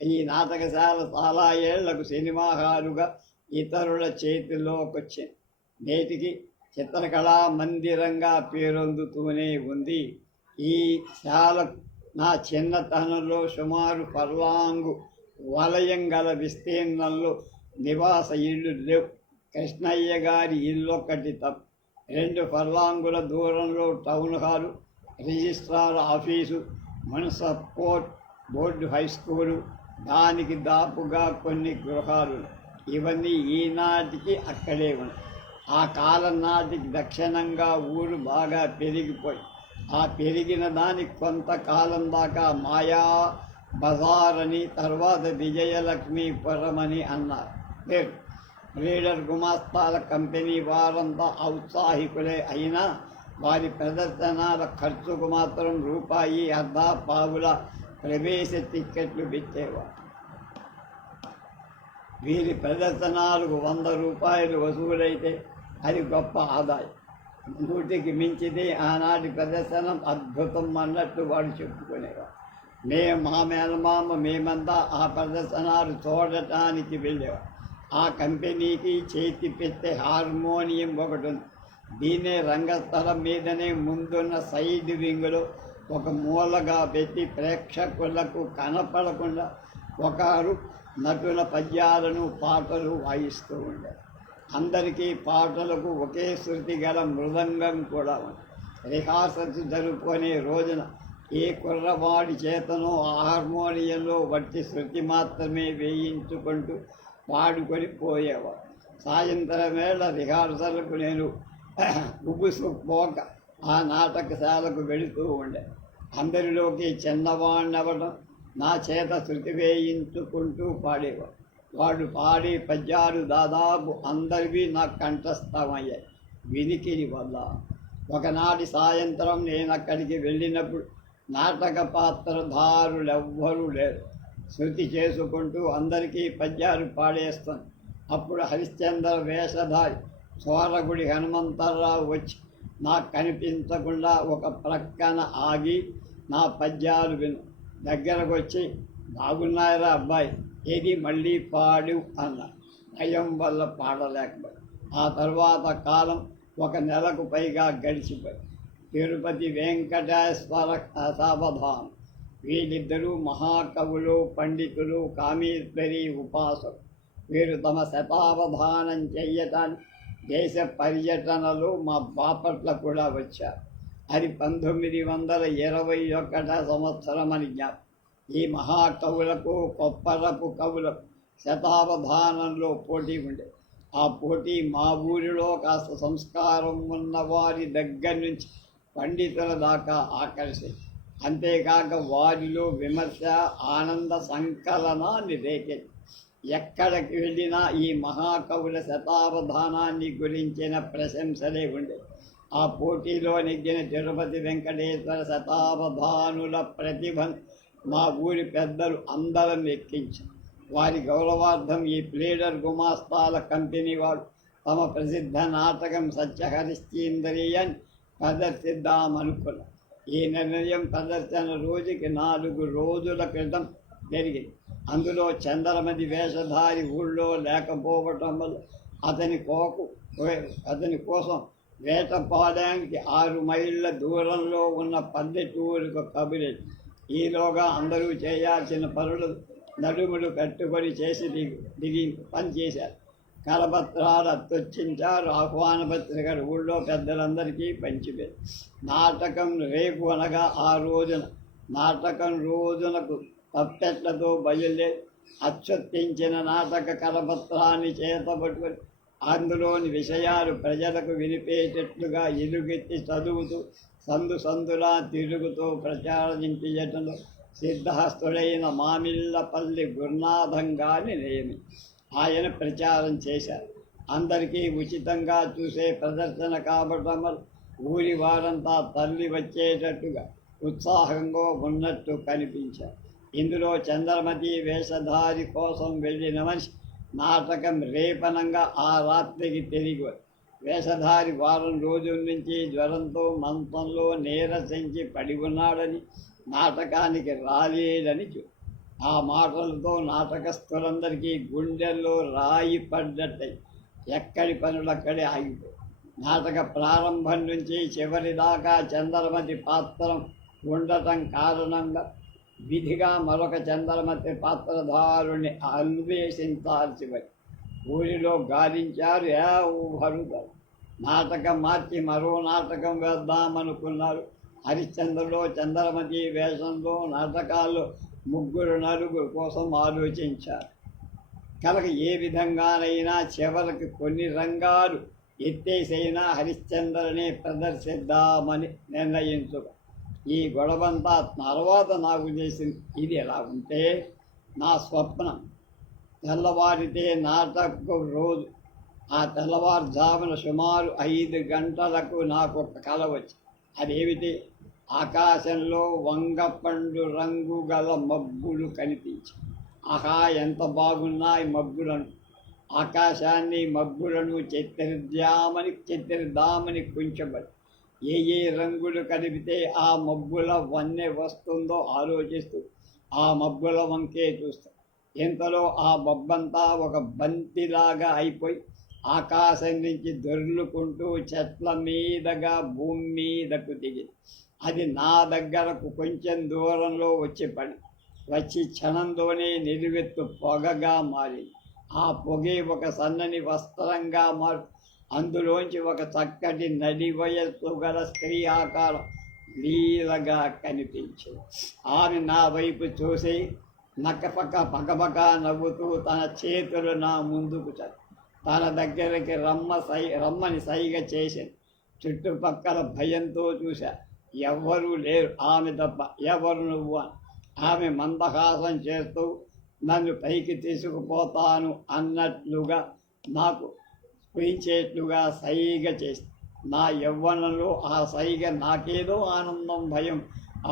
ఈ నాటకశాల చాలా ఏళ్లకు సినిమా హాలుగా ఇతరుల చేతిలోకి వచ్చింది. నేటికి చిత్రకళా మందిరంగా పేరొందుతూనే ఉంది. ఈ శాల నా చిన్నతనంలో సుమారు పర్లాంగు వలయం గల విస్తీర్ణంలో నివాస ఇళ్ళు లేవు. కృష్ణయ్య గారి ఇల్లొక్కటి తప్ప 2 ఫర్లాంగుల దూరంలో town hall, registrar office, municipal court, board high school, దానికి దాపుగా కొన్ని గృహాలు. ఇవన్నీ ఈనాటికి అక్కడే ఉన్నాయి. ఆ కాలం నాటికి దక్షిణంగా ఊరు బాగా పెరిగిపోయి, ఆ పెరిగిన దానికి కొంతకాలం దాకా మాయా బజార్ అని, తర్వాత విజయలక్ష్మీపురం అని అన్నారు పేరు. లీడర్ గుమాస్తాల కంపెనీ వారంతా ఔత్సాహికులే అయినా వారి ప్రదర్శనాల ఖర్చుకు మాత్రం రూపాయి అర్ధ పావుల ప్రవేశ టిక్కెట్లు పెట్టేవారు. వీరి ప్రదర్శనాలకు 100 రూపాయలు వసూలైతే అది గొప్ప ఆదాయం. 100కి మించితే ఆనాటి ప్రదర్శనం అద్భుతం అన్నట్టు వాడు చెప్పుకునేవారు. మా మేనమామ మేమంతా ఆ ప్రదర్శనాలు చూడటానికి వెళ్ళేవారు. ఆ కంపెనీకి చేతి పెట్టే హార్మోనియం ఒకటి ఉంది. దీన్నే రంగస్థలం మీదనే ముందున్న సైడ్ వింగులో ఒక మూలగా పెట్టి ప్రేక్షకులకు కనపడకుండా ఒకరు నటుల పద్యాలను పాటలు వాయిస్తూ ఉండారు. అందరికీ పాటలకు ఒకే శృతి గల మృదంగం కూడా ఉంది. రిహార్సల్స్ జరుపుకునే రోజున ఏ కుర్రవాడి చేతనో ఆ హార్మోనియంలో వట్టి శృతి మాత్రమే వేయించుకుంటూ పాడుకొని పోయేవాడు. సాయంత్రం వేళ రిహార్సల్కు నేను ఉగుసుపోక ఆ నాటకశాలకు వెళుతూ ఉండే. అందరిలోకి చిన్నవాణ్ణవడం, నా చేత శృతి వేయించుకుంటూ పాడేవాడు. వాడు పాడే పద్యాలు దాదాపు అందరివి నాకు కంఠస్థమయ్యాయి వినికిడి వల్ల. ఒకనాటి సాయంత్రం నేను అక్కడికి వెళ్ళినప్పుడు నాటక పాత్రధారులెవ్వరూ లేరు. శృతి చేసుకుంటూ అందరికీ పద్యాలు పాడేస్తాను. అప్పుడు హరిశ్చంద్ర వేషధారి చోరగుడి హనుమంతరావు వచ్చి నాకు కనిపించకుండా ఒక ప్రక్కన ఆగి నా పద్యాలు విను. దగ్గరకు వచ్చి, బాగున్నాయరా అబ్బాయి, ఏది మళ్ళీ పాడు అన్న. భయం వల్ల పాడలేకపోయి. ఆ తర్వాత కాలం 1 నెలకు పైగా గడిచిపోయి. తిరుపతి వెంకటేశ్వర సావధానం. వీళ్ళిద్దరూ మహాకవులు, పండితులు, కామేశ్వరి ఉపాసకులు. వీరు తమ శతావధానం చెయ్యటానికి దేశ పర్యటనలు మా బాపట్ల కూడా వచ్చారు. అది 1921 సంవత్సరం అని జ్ఞాపకం. ఈ మహాకవులకు, కొప్పరపు కవులకు శతావధానంలో పోటీ ఉండేది. ఆ పోటీ మా ఊరిలో కాస్త సంస్కారం ఉన్న వారి దగ్గర నుంచి పండితుల దాకా ఆకర్షించి, అంతేకాక వారిలో విమర్శ, ఆనంద సంకలనాన్ని రేకెత్తి. ఎక్కడికి వెళ్ళినా ఈ మహాకవుల శతావధానాన్ని గురించిన ప్రశంసలే ఉండేవి. ఆ పోటీలో నెగ్గిన తిరుపతి వెంకటేశ్వర శతావధానుల ప్రతిభను మా ఊరి పెద్దలు అందరం ఎక్కించారు. వారి గౌరవార్థం ఈ ప్లీడర్ గుమాస్తాల కంపెనీ వారు తమ ప్రసిద్ధ నాటకం సత్యహరిశ్చంద్రియన్ ప్రదర్శిద్దామనుకున్నారు. ఈ నిర్ణయం ప్రదర్శన రోజుకి 4 రోజుల క్రితం జరిగింది. అందులో చంద్రమతి వేషధారి ఊళ్ళో లేకపోవటం వల్ల అతని కోసం వేటపాడానికి 6 మైళ్ళ దూరంలో ఉన్న పల్లెటూరుకు కబురేది. ఈలోగా అందరూ చేయాల్సిన పనులు నడుములు కట్టుబడి చేసి దిగి పనిచేశారు. కరపత్రాలు అచ్చొచ్చించారు. ఆహ్వాన పత్రికలు ఊళ్ళో పెద్దలందరికీ పంచిపోయారు. నాటకం రేపు అనగా ఆ రోజున నాటకం రోజునకు తప్పెట్లతో బయలుదేరి అచ్చొత్తించిన నాటక కరపత్రాన్ని చేతపట్టుకొని అందులోని విషయాలు ప్రజలకు వినిపేటట్లుగా ఎలుగెత్తి చదువుతూ సందులా తిరుగుతూ ప్రచారించడంలో సిద్ధహస్తుడైన మామిళ్ళపల్లి గురునాథం గారిని ఆయన ప్రచారం చేశారు. అందరికీ ఉచితంగా చూసే ప్రదర్శన కాబట్టం ఊరి వారంతా తల్లి వచ్చేటట్టుగా ఉత్సాహంగా ఉన్నట్టు కనిపించారు. ఇందులో చంద్రమతి వేషధారి కోసం వెళ్ళిన మనిషి నాటకం రేపనంగా ఆ రాత్రికి తిరిగి వేషధారి వారం రోజుల నుంచి జ్వరంతో మంచంలో నీరసించి పడి ఉన్నాడని, నాటకానికి రాలేదని ఆ మాటలతో నాటకస్తులందరికీ గుండెల్లో రాయి పడ్డట్టయి ఎక్కడి పనులక్కడే ఆగిపోయి నాటక ప్రారంభం నుంచి చివరి దాకా చంద్రమతి పాత్ర ఉండటం కారణంగా విధిగా మరొక చంద్రమతి పాత్రధారుని అన్వేషించాల్సి వచ్చి ఊరిలో గాలించారు. ఊహరుగారు. నాటకం మార్చి మరో నాటకం వేద్దామనుకున్నారు. హరిశ్చంద్రలో చంద్రమతి వేషంలో నాటకాల్లో 3-4 కోసం ఆలోచించారు. కనుక ఏ విధంగానైనా చివరికి కొన్ని రంగాలు ఎత్తేసైనా హరిశ్చంద్రనే ప్రదర్శిద్దామని నిర్ణయించుకో. ఈ గొడవంతా తర్వాత నాకు చేసింది. ఇది ఎలా ఉంటే నా స్వప్నం తెల్లవారితే నాటకం రోజు. ఆ తెల్లవారుజామున సుమారు 5 గంటలకు నాకు ఒక కల వచ్చి, అదేమిటి, ఆకాశంలో వంగపండు రంగు గల మబ్బులు కనిపించి, ఆహా ఎంత బాగున్నాయి మబ్బులను, ఆకాశాన్ని మబ్బులను చెత్తిరిద్దామని కుంచబడి ఏ రంగులు కలిపితే ఆ మబ్బుల వన్నె వస్తుందో ఆలోచిస్తూ ఆ మబ్బుల వంకే చూస్తాం. ఇంతలో ఆ మబ్బంతా ఒక బంతిలాగా అయిపోయి ఆకాశం నుంచి దొర్లుకుంటూ చెట్ల మీదగా భూమి మీదకు దిగింది. అది నా దగ్గరకు కొంచెం దూరంలో వచ్చి క్షణంలోనే నిలువెత్తు పొగగా మారింది. ఆ పొగే ఒక సన్నని వస్త్రంగా అందులోంచి ఒక చక్కటి నడి వయస్సు గల స్త్రీ ఆకారం లీలగా కనిపించింది. ఆమె నా వైపు చూసి పక్కపక్క నవ్వుతూ తన చేతులు నా ముందుకు తన దగ్గరికి రమ్మని సైగ చేసింది. చుట్టుపక్కల భయంతో చూశా. ఎవ్వరూ లేరు, ఆమె తప్ప. ఎవరు నువ్వు అని ఆమె మందహాసం చేస్తూ నన్ను పైకి తీసుకుపోతాను అన్నట్లుగా నాకు స్ఫురించేట్లుగా సైగ చేసి, నా యవ్వనంలో ఆ సైగ నాకేదో ఆనందం, భయం,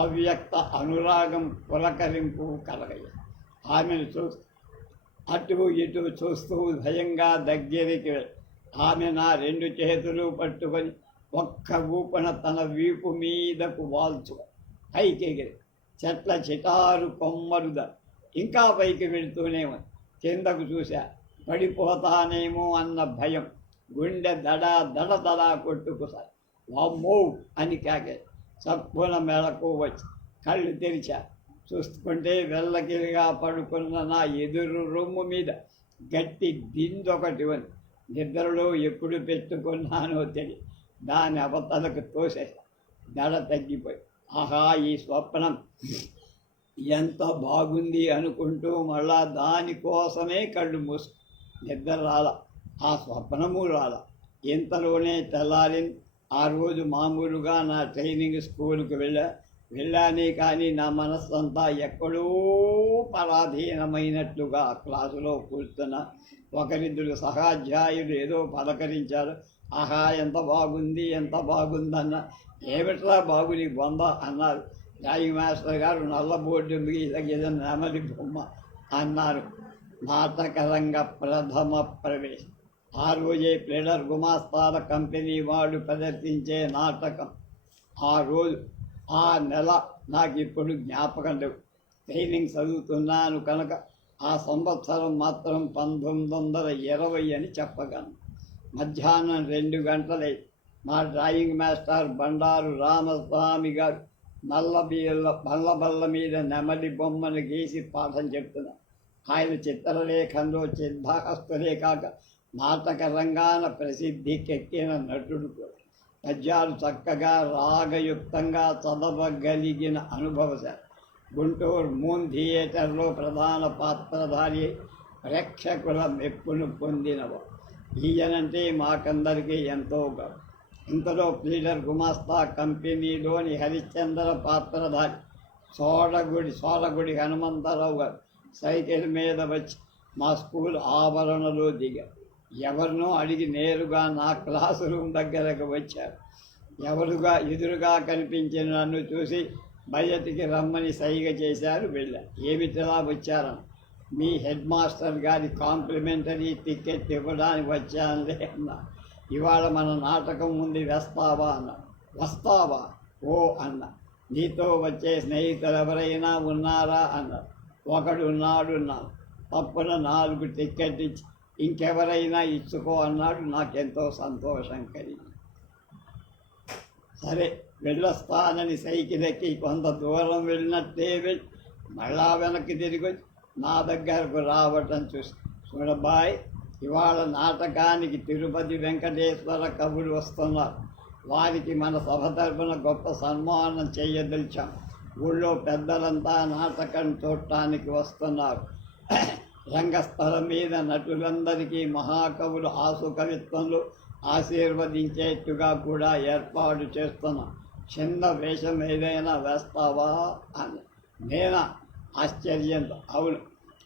అవ్యక్త అనురాగం, పులకరింపు కలగయ్య. ఆమెను అటు ఇటు చూస్తూ భయంగా దగ్గరికి ఆమె నా 2 చేతులు పట్టుకొని ఒక్క ఊపన తన వీపు మీదకు పైకి ఎగిరి చెట్ల చిటారు కొమ్మరుద ఇంకా పైకి వెళుతూనే ఉంది. కిందకు చూశా. పడిపోతానేమో అన్న భయం గుండె దడ కొట్టుకుసారి. వామ్మో అని కాకే చప్పున మెలకు వచ్చి కళ్ళు తెరిచా. చూసుకుంటే వెళ్ళకిలిగా పడుకున్న నా ఎదురు రొమ్ము మీద గట్టి దిందొకటి ఉంది. నిద్రలో ఎప్పుడు పెట్టుకున్నానో తెలియదు. దాని అవతలకు తోసేసా. దడ తగ్గిపోయి ఆహా ఈ స్వప్నం ఎంత బాగుంది అనుకుంటూ మళ్ళా దానికోసమే కళ్ళు మూసు. నిద్ర రాల, ఆ స్వప్నము రాల. ఇంతలోనే తెల్లారింది. ఆ రోజు మామూలుగా నా ట్రైనింగ్ స్కూల్కి వెళ్ళానే కానీ నా మనస్సంతా ఎక్కడో పరాధీనమైనట్లుగా క్లాసులో కూర్చున్న ఒకరిద్దరు సహాధ్యాయులు ఏదో పలకరించారు. ఆహా ఎంత బాగుందన్న. ఏమిట్రా బాగు నీ బొంద అన్నారు. డ్రాయింగ్ మాస్టర్ గారు నల్ల బోర్డు మీద నెమలి బొమ్మ అన్నారు. నాటకరంగ ప్రథమ ప్రవేశం. ఆ రోజే ప్లేడర్ గుమాస్తాల కంపెనీ వాడు ప్రదర్శించే నాటకం. ఆ రోజు ఆ నెల నాకు ఇప్పుడు జ్ఞాపకం లేవు. ట్రైనింగ్ చదువుతున్నాను కనుక ఆ సంవత్సరం మాత్రం 1920 అని చెప్పగలను. మధ్యాహ్నం 2 గంటలై మా డ్రాయింగ్ మాస్టర్ బండారు రామస్వామి గారు నల్లబల్ల మీద నెమలి బొమ్మను గీసి పాఠం చెప్తున్నారు. ఆయన చిత్రలేఖంలో సిద్ధహస్తులే కాక నాటక రంగాన ప్రసిద్ధికెక్కిన నటుడు కూడా. పద్యాలు చక్కగా రాగయుక్తంగా చదవగలిగిన అనుభవశాలి. గుంటూరు మూన్ థియేటర్లో ప్రధాన పాత్రధారి ప్రేక్షకుల మెప్పును పొందినవాడు. ఈయనంటే మాకందరికీ ఎంతో గౌరవం. ఇంతలో ప్లీడర్ గుమాస్తా కంపెనీలోని హరిశ్చంద్ర పాత్రధారి సోలగుడి హనుమంతరావు గారు సైకిల్ మీద వచ్చి మా స్కూల్ ఆవరణలో దిగారు. ఎవరినో అడిగి నేరుగా నా క్లాసు రూమ్ దగ్గరకు వచ్చారు. ఎదురుగా కనిపించిన నన్ను చూసి బయటికి రమ్మని సైగ చేశారు. వెళ్ళారు. ఏమిటిలా వచ్చారని, మీ హెడ్ మాస్టర్ గారి కాంప్లిమెంటరీ టికెట్ ఇవ్వడానికి వచ్చానులే అన్నా. ఇవాళ మన నాటకం ఉంది, వస్తావా అన్న. వస్తావా? ఓ అన్న. నీతో వచ్చే స్నేహితులు ఎవరైనా ఉన్నారా అన్నారు. ఒకడున్నాడు. తప్పున 4 టికెట్ ఇచ్చి ఇంకెవరైనా ఇచ్చుకో అన్నాడు. నాకెంతో సంతోషం కలిగింది. సరే వెళ్ళొస్తానని సైకిల్ ఎక్కి కొంత దూరం వెళ్ళినట్టే వెళ్ళి మళ్ళా వెనక్కి తిరిగి వచ్చి నా దగ్గరకు రావటం చూసి, చూడబాయ్, ఇవాళ నాటకానికి తిరుపతి వెంకటేశ్వర కవులు వస్తున్నారు. వారికి మన సభ తరపున గొప్ప సన్మానం చేయదలిచాం. ఊళ్ళో పెద్దలంతా నాటకం చూడటానికి వస్తున్నారు. రంగస్థలం మీద నటులందరికీ మహాకవులు ఆసు కవిత్వంలో ఆశీర్వదించేట్టుగా కూడా ఏర్పాటు చేస్తున్నాం. చిన్న వేషం ఏదైనా వేస్తావా అని. నేనా? ఆశ్చర్యంతో అవును,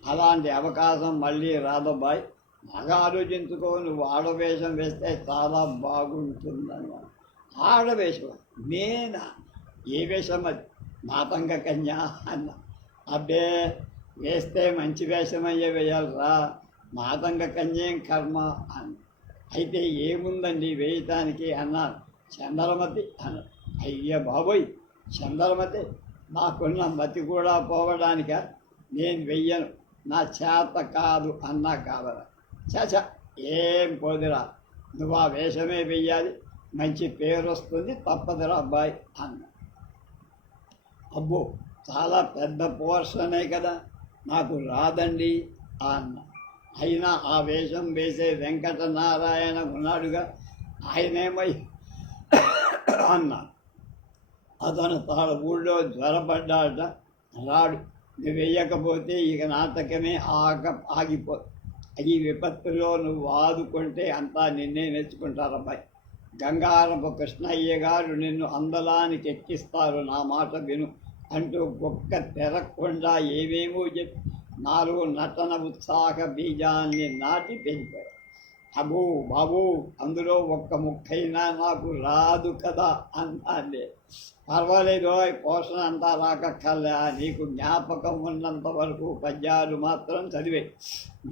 అలాంటి అవకాశం మళ్ళీ రాదబ్బాయి. బాగా ఆలోచించుకో, నువ్వు ఆడవేషం వేస్తే చాలా బాగుంటుందన్న. ఆడవేషం? నేనా? ఏ వేషం అది? మాతంగ కన్య అన్న. అబ్బే, వేస్తే మంచి వేషమయ్యే వేయాలరా, మాతంగ కన్యేం కర్మ అన్న. అయితే ఏముందండి వేయటానికి అన్నాను. చంద్రమతి అన్న. అయ్య బాబోయ్, చంద్రమతి? నాకున్న మతి కూడా పోవడానిక? నేను వెయ్యను, నా చేత కాదు అన్నా కావరా. చాచా, ఏం పోదురా, నువ్వు ఆ వేషమే వెయ్యాలి, మంచి పేరు వస్తుంది, తప్పదురా అబ్బాయి అన్న. అబ్బో, చాలా పెద్ద పోర్షనే కదా, నాకు రాదండి అన్న. అయినా ఆ వేషం వేసే వెంకటనారాయణ ఉన్నాడుగా, ఆయనేమై అన్న. అతను తన ఊళ్ళో జ్వరపడ్డాట, రాడు. నువ్వు వెయ్యకపోతే ఇక నాటకమే ఆగిపో. ఈ విపత్తులో నువ్వు ఆదుకుంటే అంతా నిన్నే మెచ్చుకుంటారబ్బాయి. గంగారపు కృష్ణయ్య గారు నిన్ను అందలానికి ఎక్కిస్తారు, నా మాట విను అంటూ ఒక్క తెరకుండా ఏమేమో చెప్పి నాలో నటన ఉత్సాహ బీజాన్ని నాటి పెరిగిపోయాడు. అబో బాబు, అందులో ఒక్క ముక్కైనా నాకు రాదు కదా అన్నాడే. పర్వాలేదు, పోషణ అంతా రాకక్కర్లే, నీకు జ్ఞాపకం ఉన్నంత వరకు పద్యాలు మాత్రం చదివే.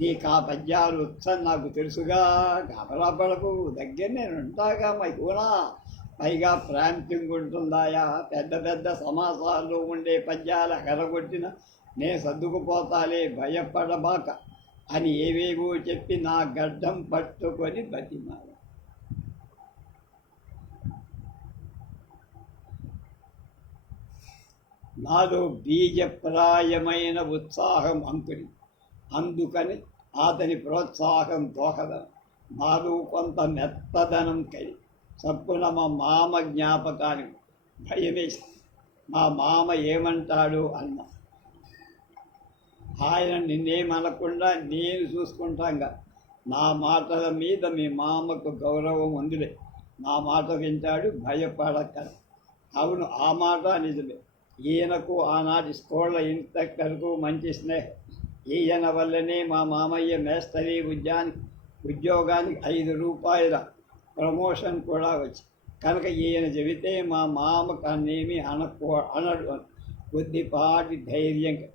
నీకు ఆ పద్యాలు వచ్చని నాకు తెలుసుగా, గబరాపడకు, దగ్గర నేను ఉంటాగా మైకునా. పైగా ప్రాంతింగ్ ఉంటుందాయా, పెద్ద పెద్ద సమాసాల్లో ఉండే పద్యాలు ఎగరగొట్టిన నేను సర్దుకుపోతాలే, భయపడబాక అని ఏవేవో చెప్పి నా గడ్డం పట్టుకొని బతిమాడు. నాలో బీజప్రాయమైన ఉత్సాహం అంకురి, అందుకని అతని ప్రోత్సాహం దోహదం. నాలో కొంత మెత్తదనం కలిగి చప్పున మా మామ జ్ఞాపకానికి భయమేసి, మా మామ ఏమంటాడు అన్న. ఆయన నిన్నేమనకుండా నేను చూసుకుంటాగా, నా మాటల మీద మీ మామకు గౌరవం ఉందిలే, నా మాట వింటాడు, భయపడక. అవును, ఆ మాట నిజమే. ఈయనకు ఆనాటి స్కూళ్ళ ఇన్స్పెక్టర్కు మంచి స్నేహం. ఈయన వల్లనే మా మామయ్య మేస్తరీ ఉద్యోగానికి 5 రూపాయల ప్రమోషన్ కూడా వచ్చి, కనుక ఈయన చెబితే మా మామకు అన్నేమీ అనడు. కొద్దిపాటి ధైర్యంగా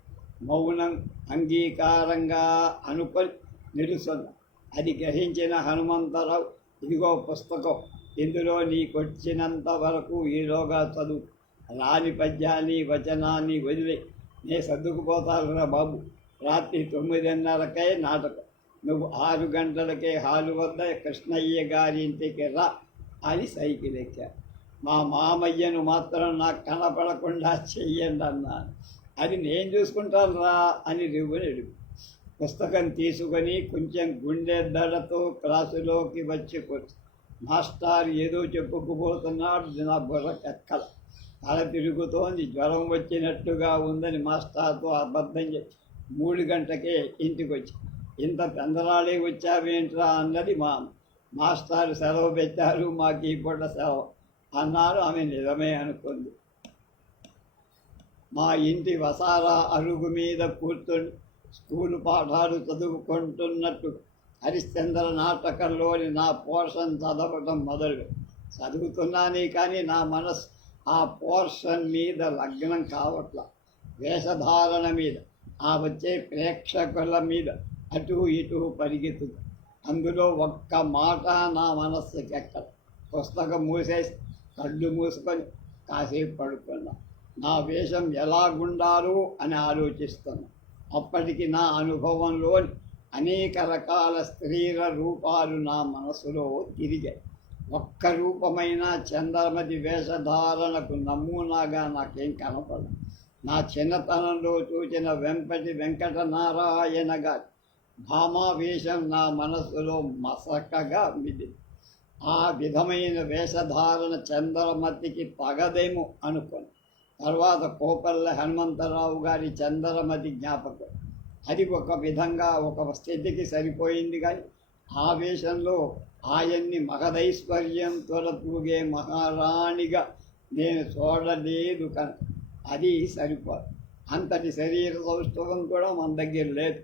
మౌనం అంగీకారంగా అనుకొని నిలుస్తుంది. అది గ్రహించిన హనుమంతరావు, ఇదిగో పుస్తకం, ఇందులో నీకొచ్చినంత వరకు ఈలోగా చదువు, రాని పద్యాన్ని వచనాన్ని వదిలే, నే సర్దుకుపోతానురా బాబు. రాత్రి 9:30కే నాటకం, నువ్వు 6 గంటలకే హాలు వద్ద కృష్ణయ్య గారి ఇంటికి రా అని సైకిల్ ఎక్కా. మా మామయ్యను మాత్రం నాకు కనపడకుండా చెయ్యండి అన్నాను. అది నేను చూసుకుంటాను రా అని రివ్వునెడు. పుస్తకం తీసుకొని కొంచెం గుండె దడతో క్లాసులోకి వచ్చి కూర్చు. మాస్టర్ ఏదో చెప్పుకుపోతున్నాడు, నా బుర్ర ఎక్కల. తల తిరుగుతోంది, జ్వరం వచ్చినట్టుగా ఉందని మాస్టర్తో అబద్ధం చెప్పి 3 గంటకే ఇంటికి వచ్చి, ఇంత పెందరాళే వచ్చావేంట్రా అన్నది మా మాస్టర్. సెలవు పెట్టారు, మాకు ఈ పూట సెలవు అన్నారు. ఆమె నిజమే అనుకుంది. మా ఇంటి వసారా అరుగు మీద కూర్చొని స్కూలు పాఠాలు చదువుకుంటున్నట్టు హరిశ్చంద్ర నాటకంలోని నా పోర్షన్ చదవటం మొదలు చదువుతున్నానే కానీ నా మనసు ఆ పోర్షన్ మీద లగ్నం కావట్ల. వేషధారణ మీద, ఆ వచ్చే ప్రేక్షకుల మీద అటు ఇటు పరిగెత్తుతుంది. అందులో ఒక్క మాట నా మనస్సుకి ఎక్కదు. పుస్తకం మూసేసి కళ్ళు మూసుకొని కాసేపు పడుకున్నా. నా వేషం ఎలాగుండాలో అని ఆలోచిస్తున్నా. అప్పటికి నా అనుభవంలోని అనేక రకాల స్త్రీల రూపాలు నా మనసులో తిరిగాయి. ఒక్క రూపమైన చంద్రమతి వేషధారణకు నమూనాగా నాకేం కనపడదు. నా చిన్నతనంలో చూసిన వెంపటి వెంకటనారాయణ గారి భామావేశం నా మనసులో మసకగా మిది. ఆ విధమైన వేషధారణ చంద్రమతికి తగదేమో అనుకోను. తర్వాత కోపల్ల హనుమంతరావు గారి చంద్రమతి జ్ఞాపకం. అది ఒక విధంగా ఒక స్థితికి సరిపోయింది. కానీ ఆ వేషంలో ఆయన్ని మహదైశ్వర్యం తొలతూగే మహారాణిగా నేను చూడలేదు కనుక అది సరిపోదు. అంతటి శరీర సౌష్ఠవం కూడా మన దగ్గర లేదు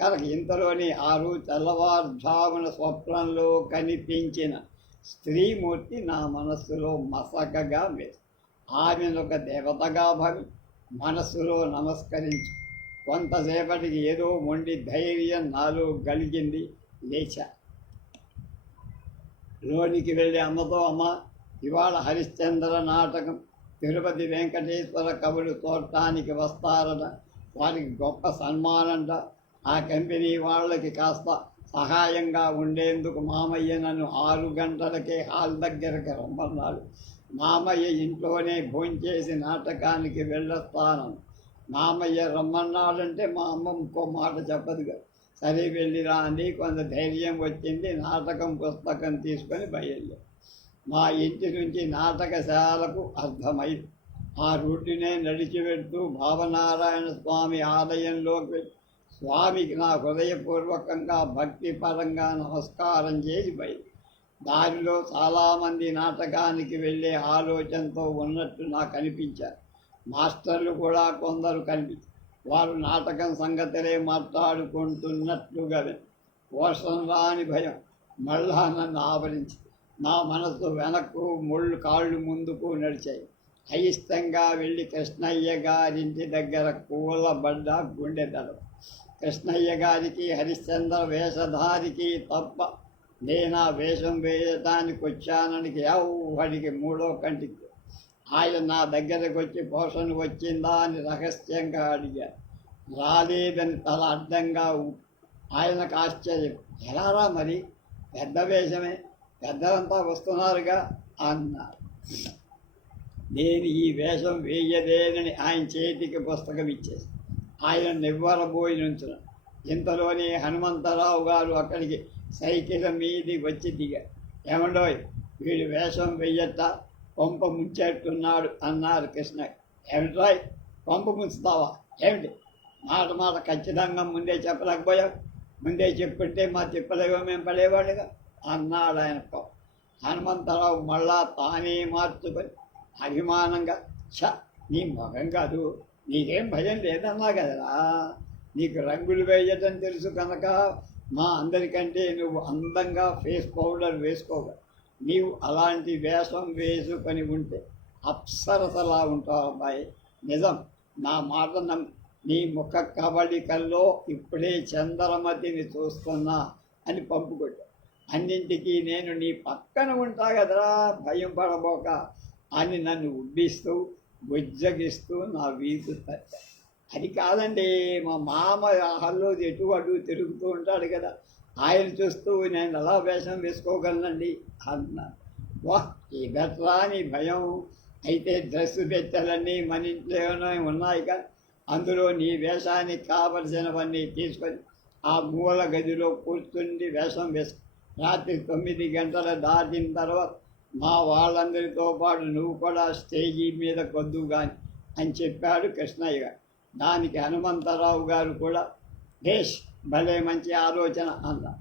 కనుక ఇంతలోని ఆ రోజు తెల్లవారుజామున స్వప్నంలో కనిపించిన స్త్రీమూర్తి నా మనస్సులో మసకగా వేసి ఆమెను ఒక దేవతగా భావి మనస్సులో నమస్కరించి కొంతసేపటికి ఏదో మొండి ధైర్యం నాలో కలిగింది. లేచా. లోనికి వెళ్ళి అమ్మతో, అమ్మ, ఇవాళ హరిశ్చంద్ర నాటకం తిరుపతి వెంకటేశ్వర కవులు చూడటానికి వస్తారట. వారికి గొప్ప సన్మానంట. ఆ కంపెనీ వాళ్ళకి కాస్త సహాయంగా ఉండేందుకు మామయ్య నన్ను 6 గంటలకే హాల్ దగ్గరకు రమ్మన్నాడు. మామయ్య ఇంట్లోనే భోంచేసి నాటకానికి వెళ్ళొస్తాను. మామయ్య రమ్మన్నాడంటే మా అమ్మ ఇంకో మాట చెప్పదుగా. సరే వెళ్ళిరా అంది. కొంత ధైర్యం వచ్చింది. నాటకం పుస్తకం తీసుకొని బయలుదేరి మా ఇంటి నుంచి నాటకశాలకు అర్థమైంది. ఆ రూటునే నడిచి వెళ్తూ భావనారాయణ స్వామి ఆలయంలోకి వెళ్ళి స్వామికి నా హృదయపూర్వకంగా భక్తిపరంగా నమస్కారం చేసి బయలు. దారిలో చాలామంది నాటకానికి వెళ్ళే ఆలోచనతో ఉన్నట్టు నాకు అనిపించారు. మాస్టర్లు కూడా కొందరు కనిపించారు. వారు నాటకం సంగతినే మాట్లాడుకుంటున్నట్లుగా పోషణ రాని భయం మళ్ళా నన్ను ఆవరించి నా మనసు వెనక్కు ముళ్ళు కాళ్ళు ముందుకు నడిచాయి. అయిష్టంగా వెళ్ళి కృష్ణయ్య గారింటి దగ్గర కూలబడ్డ గుండె దడవ. కృష్ణయ్య గారికి హరిశ్చంద్ర వేషధారికి తప్ప నేను ఆ వేషం వేయటానికి వచ్చానని ఎవడికి మూడో కంటికి. ఆయన నా దగ్గరకు వచ్చి పోషణ వచ్చిందా అని రహస్యంగా అడిగారు. రాలేదని తల అడ్డంగా ఆయనకు ఆశ్చర్యం. ఎలారా మరి, పెద్ద వేషమే, పెద్దలంతా వస్తున్నారుగా అన్నారు. నేను ఈ వేషం వేయలేనని ఆయన చేతికి పుస్తకం ఇచ్చేసి ఆయన నివ్వరబోయి నుంచున్నాను. ఇంతలోనే హనుమంతరావు గారు అక్కడికి సైకిల్ మీది వచ్చి దిగారు. ఏమండోయ్, వీడు వేషం వెయ్యట, కొంప ముంచేట్టున్నాడు అన్నారు కృష్ణ. ఏమిట్రాయ్, కొంప ముంచుతావా ఏమిటి? మాట ఖచ్చితంగా ముందే చెప్పలేకపోయావు. ముందే చెప్పుంటే మా తిప్పలేవో మేము పడేవాడుగా అన్నాడు ఆయన. హనుమంతరావు మళ్ళా తానే మార్చుకొని అభిమానంగా, నీ మొహం కాదు, నీకేం భయం లేదన్నా కదరా, నీకు రంగులు వేయటం తెలుసు కనుక మా అందరికంటే నువ్వు అందంగా ఫేస్ పౌడర్ వేసుకోగా. నీవు అలాంటి వేషం వేసుకొని ఉంటే అప్సరసలా ఉంటావు అబ్బాయి. నిజం, నా మాట నీ ముఖ కవళికల్లో ఇప్పుడే చంద్రమతిని చూస్తున్నా అని పంపుకొట్టా. అన్నింటికీ నేను నీ పక్కన ఉంటా కదరా, భయం పడబోక అని నన్ను ఉడ్డిస్తూ బుజ్జగిస్తూ నా వీపు తట్టా. అది కాదండి, మా మామ హల్లో ఎటు అటు తిరుగుతూ ఉంటాడు కదా, ఆయన చూస్తూ నేను ఎలా వేషం వేసుకోగలనండి అన్నాను. వాహ్, ఈ బెట్రా నీ భయం. అయితే డ్రెస్సు పెట్టెలన్నీ మన ఇంట్లోనే ఉన్నాయిగా, అందులో నీ వేషానికి కావలసినవన్నీ తీసుకొని ఆ మూల గదిలో కూర్చుండి వేషం వేసుకో. రాత్రి 9 గంటల దాటిన తర్వాత మా వాళ్ళందరితో పాటు నువ్వు కూడా స్టేజీ మీద కొద్దు కానీ అని చెప్పాడు కృష్ణయ్య గారు. దానికి హనుమంతరావు గారు కూడా దేశ్ భలే మంచి ఆలోచన అన్నారు.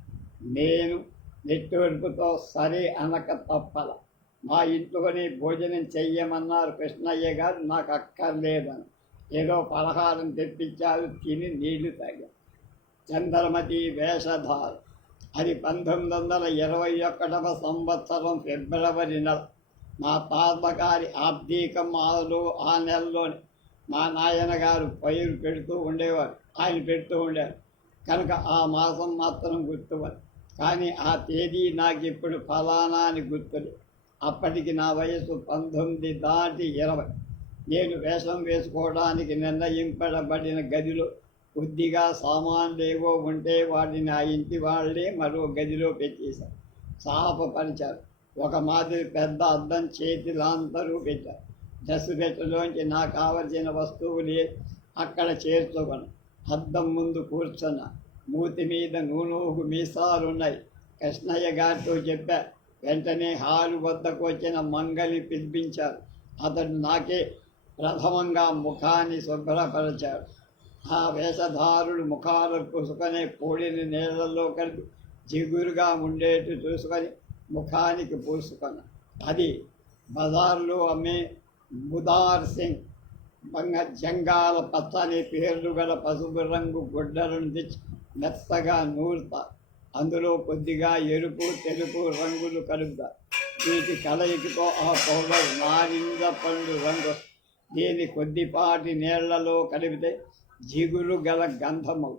నేను నెట్టూర్పుతో సరే అనక తప్పల. మా ఇంట్లోనే భోజనం చెయ్యమన్నారు కృష్ణయ్య గారు. నాకు అక్కర్లేదని ఏదో పలహారం తెప్పించారు, తిని నీళ్లు తాగారు. చంద్రమతి వేషధార. అది 1921వ సంవత్సరం ఫిబ్రవరి నెల. మా తాతగారి ఆబ్దీకం ఆ నెలలోనే మా నాయనగారు పైరు పెడుతూ ఉండేవారు. ఆయన పెడుతూ ఉండేవారు కనుక ఆ మాసం మాత్రం గుర్తువాలి. కానీ ఆ తేదీ నాకు ఇప్పుడు ఫలానా అని గుర్తులేదు. అప్పటికి నా వయసు 19 దాటి 20. నేను వేషం వేసుకోవడానికి నిర్ణయింపబడిన గదిలో కొద్దిగా సామాన్లేవో ఉంటే వాటిని ఆ ఇంటి వాళ్ళే మరో గదిలో పెట్టేశారు. సాపపరిచారు. ఒక మాదిరి పెద్ద అద్దం చేతిలాంతరూ పెట్టారు. డ్రెస్సు పెట్టలోంచి నాకు కావలసిన వస్తువులే అక్కడ చేర్చుకొని అద్దం ముందు కూర్చున్నా. మూతి మీద నూనూగు మీసాలున్నాయి. కృష్ణయ్య గారితో చెప్పా. వెంటనే హాలు వద్దకు వచ్చిన మంగలి పిలిపించారు. అతడు నాకే ప్రథమంగా ముఖాన్ని శుభ్రపరిచాడు. ఆ వేషధారుడు ముఖాలు పూసుకొని పొడిని నీళ్ళల్లో కలిపి జిగురుగా ఉండేట్టు చూసుకొని ముఖానికి పూసుకున్న. అది బజార్లో అమ్మే ముదార్ సింగ్ జంగాల పచ్చని పేర్లు గల పసుపు రంగు గుడ్డలను తెచ్చి మెత్తగా నూరుతా. అందులో కొద్దిగా ఎరుపు తెలుపు రంగులు కలుపుతా. వీటి కలయికతో ఆ పౌడర్ నారింజ పండు రంగు. దీని కొద్దిపాటి నీళ్లలో కలిపితే జిగురు గల గంధము.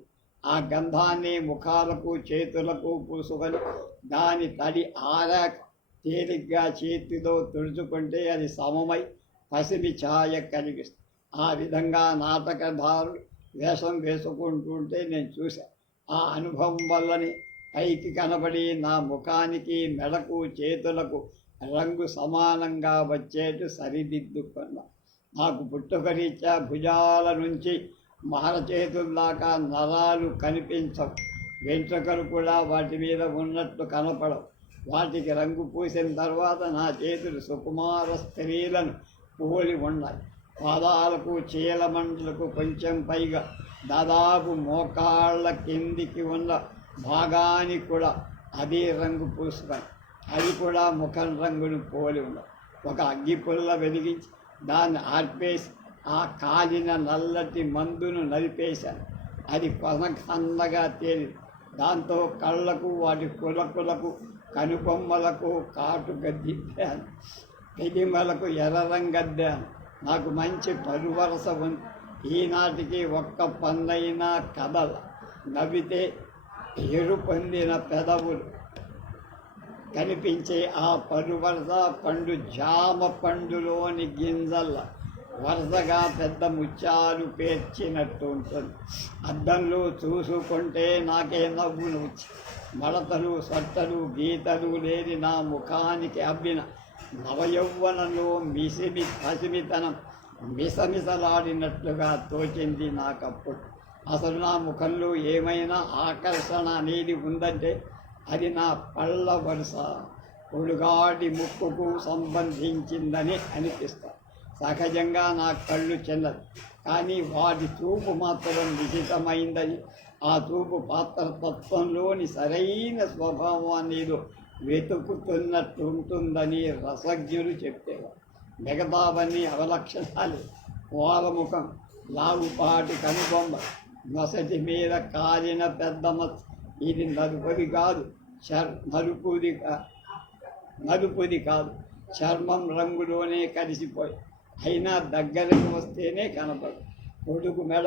ఆ గంధాన్ని ముఖాలకు చేతులకు పూసుకొని దాని తడి ఆరాక తేలిగ్గా చేతితో తుడుచుకుంటే అది సమమై పసిమి ఛాయ కలిగిస్తుంది. ఆ విధంగా నాటకధారుడు వేషం వేసుకుంటుంటే నేను చూశాను. ఆ అనుభవం వల్లని పైకి కనబడి నా ముఖానికి మెడకు చేతులకు రంగు సమానంగా వచ్చేట్టు సరిదిద్దుకున్నా. నాకు పుట్టుకరీత్యా భుజాల నుంచి మహరచేతుల దాకా నరాలు కనిపించవు. వెంట్రుకలు కూడా వాటి మీద ఉన్నట్టు కనపడవు. వాటికి రంగు పూసిన తర్వాత నా చేతులు సుకుమార స్త్రీలను పోలి ఉన్నాయి. పాదాలకు చీలమండలకు కొంచెం పైగా దాదాపు మోకాళ్ళ కిందికి ఉన్న భాగానికి కూడా అదే రంగు పూసుకొని అది కూడా ముఖం రంగును పోలి ఉన్నాయి. ఒక అగ్గిపుల్ల వెలిగించి దాన్ని ఆర్పేసి ఆ కాలిన నల్లటి మందును నలిపేశాను. అది కొనకన్నగా తేలింది. దాంతో కళ్ళకు వాటి కులకులకు కనుబొమ్మలకు కాటు గద్దిద్దాను. పెదిమలకు ఎర్ర రంగద్దాను. నాకు మంచి పరువరస ఉంది. ఈనాటికి ఒక్క పన్నైనా కదల. నవ్వితే ఎరుపొందిన పెదవులు కనిపించే ఆ పరువరస పండు జామ పండులోని గింజల్ల వరుసగా పెద్ద ముత్యాలు పేర్చినట్టు ఉంటుంది. అద్దంలో చూసుకుంటే నాకే నవ్వును వచ్చి మడతలు సొట్టలు గీతలు లేని నా ముఖానికి అబ్బిన నవయౌవనంలో పసిమితనం మిసమిసలాడినట్లుగా తోచింది నాకప్పుడు. అసలు నా ముఖంలో ఏమైనా ఆకర్షణ అనేది ఉందంటే అది నా పళ్ళ వరుస పొడుగాటి ముక్కుకు సంబంధించిందని అనిపిస్తా. సహజంగా నా కళ్ళు చిన్నది, కానీ వాటి చూపు మాత్రం విచితమైందని, ఆ చూపు పాత్రతత్వంలోని సరైన స్వభావాన్ని వెతుకుతున్నట్టు ఉంటుందని రసజ్ఞులు చెప్పేవారు. మిగతావన్నీ అవలక్షణాలు. కోలముఖం, లావుపాటి కనుబొమ్మ, నొసటి మీద కాలిన పెద్ద మచ్చ. ఇది నలుపుది కాదు, చర్మం రంగులోనే కలిసిపోయి. అయినా దగ్గరకు వస్తేనే కనపడు. పొడుగు మెడ,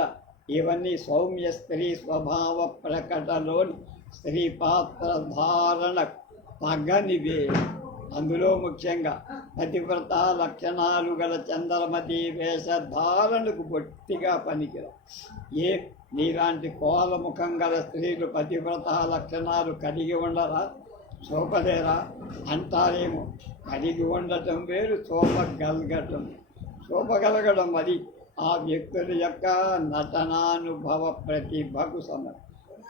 ఇవన్నీ సౌమ్య స్త్రీ స్వభావ ప్రకటలోని స్త్రీ పాత్ర ధారణ తగ్గనివే. అందులో ముఖ్యంగా పతివ్రత లక్షణాలు గల చంద్రమతి వేషధారణకు బొట్టిగా పనికిరా. నీలాంటి కోలముఖం గల స్త్రీలు పతివ్రత లక్షణాలు కలిగి ఉండరా, చూపలేరా అంటారేమో. కలిగి ఉండటం వేరు, చూపగలగడం అది ఆ వ్యక్తుల యొక్క నటనానుభవ ప్రతిభకు సమయం.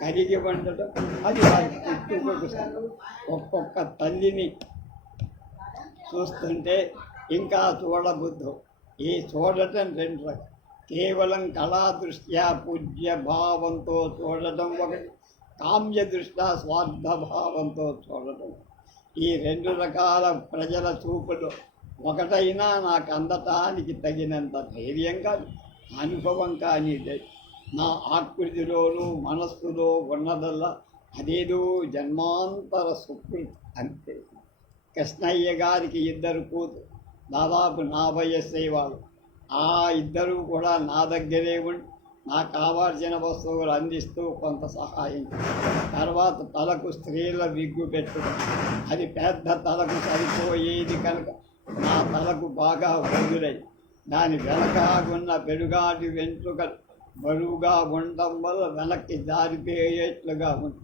కలిగి ఉండటం అది వారి పుట్టుకకు సమయం. ఒక్కొక్క తల్లిని చూస్తుంటే ఇంకా చూడబుద్ధం. ఈ చూడటం రెండు రకాలు. కేవలం కళాదృష్ట్యా పూజ్య భావంతో చూడటం ఒకటి, కామ్య దృష్ట్యా స్వార్థభావంతో చూడటం. ఈ రెండు రకాల ప్రజల చూపులో ఒకటైనా నాకు అందటానికి తగినంత ధైర్యం కాదు, అనుభవం కానీ లేదు. నా ఆకృతిలోనూ మనస్సులో ఉన్నదల్లా అదేదో జన్మాంతర సుకృతి అంతే. కృష్ణయ్య గారికి ఇద్దరు కూతురు, దాదాపు నా వయస్సే వాళ్ళు. ఆ ఇద్దరు కూడా నా దగ్గరే ఉండి నాకు కావాల్సిన వస్తువులు అందిస్తూ కొంత సహాయం. తర్వాత తలకు స్త్రీల విగ్గు పెట్టుకుని అది పెద్ద తలకు సరిపోయేది కనుక నా తలకు బాగా వదులై దాని వెనక ఉన్న పెరుగాటి వెంట్రుకలు బరువుగా ఉండటం వల్ల వెనక్కి జారిపోయేట్లుగా ఉంది.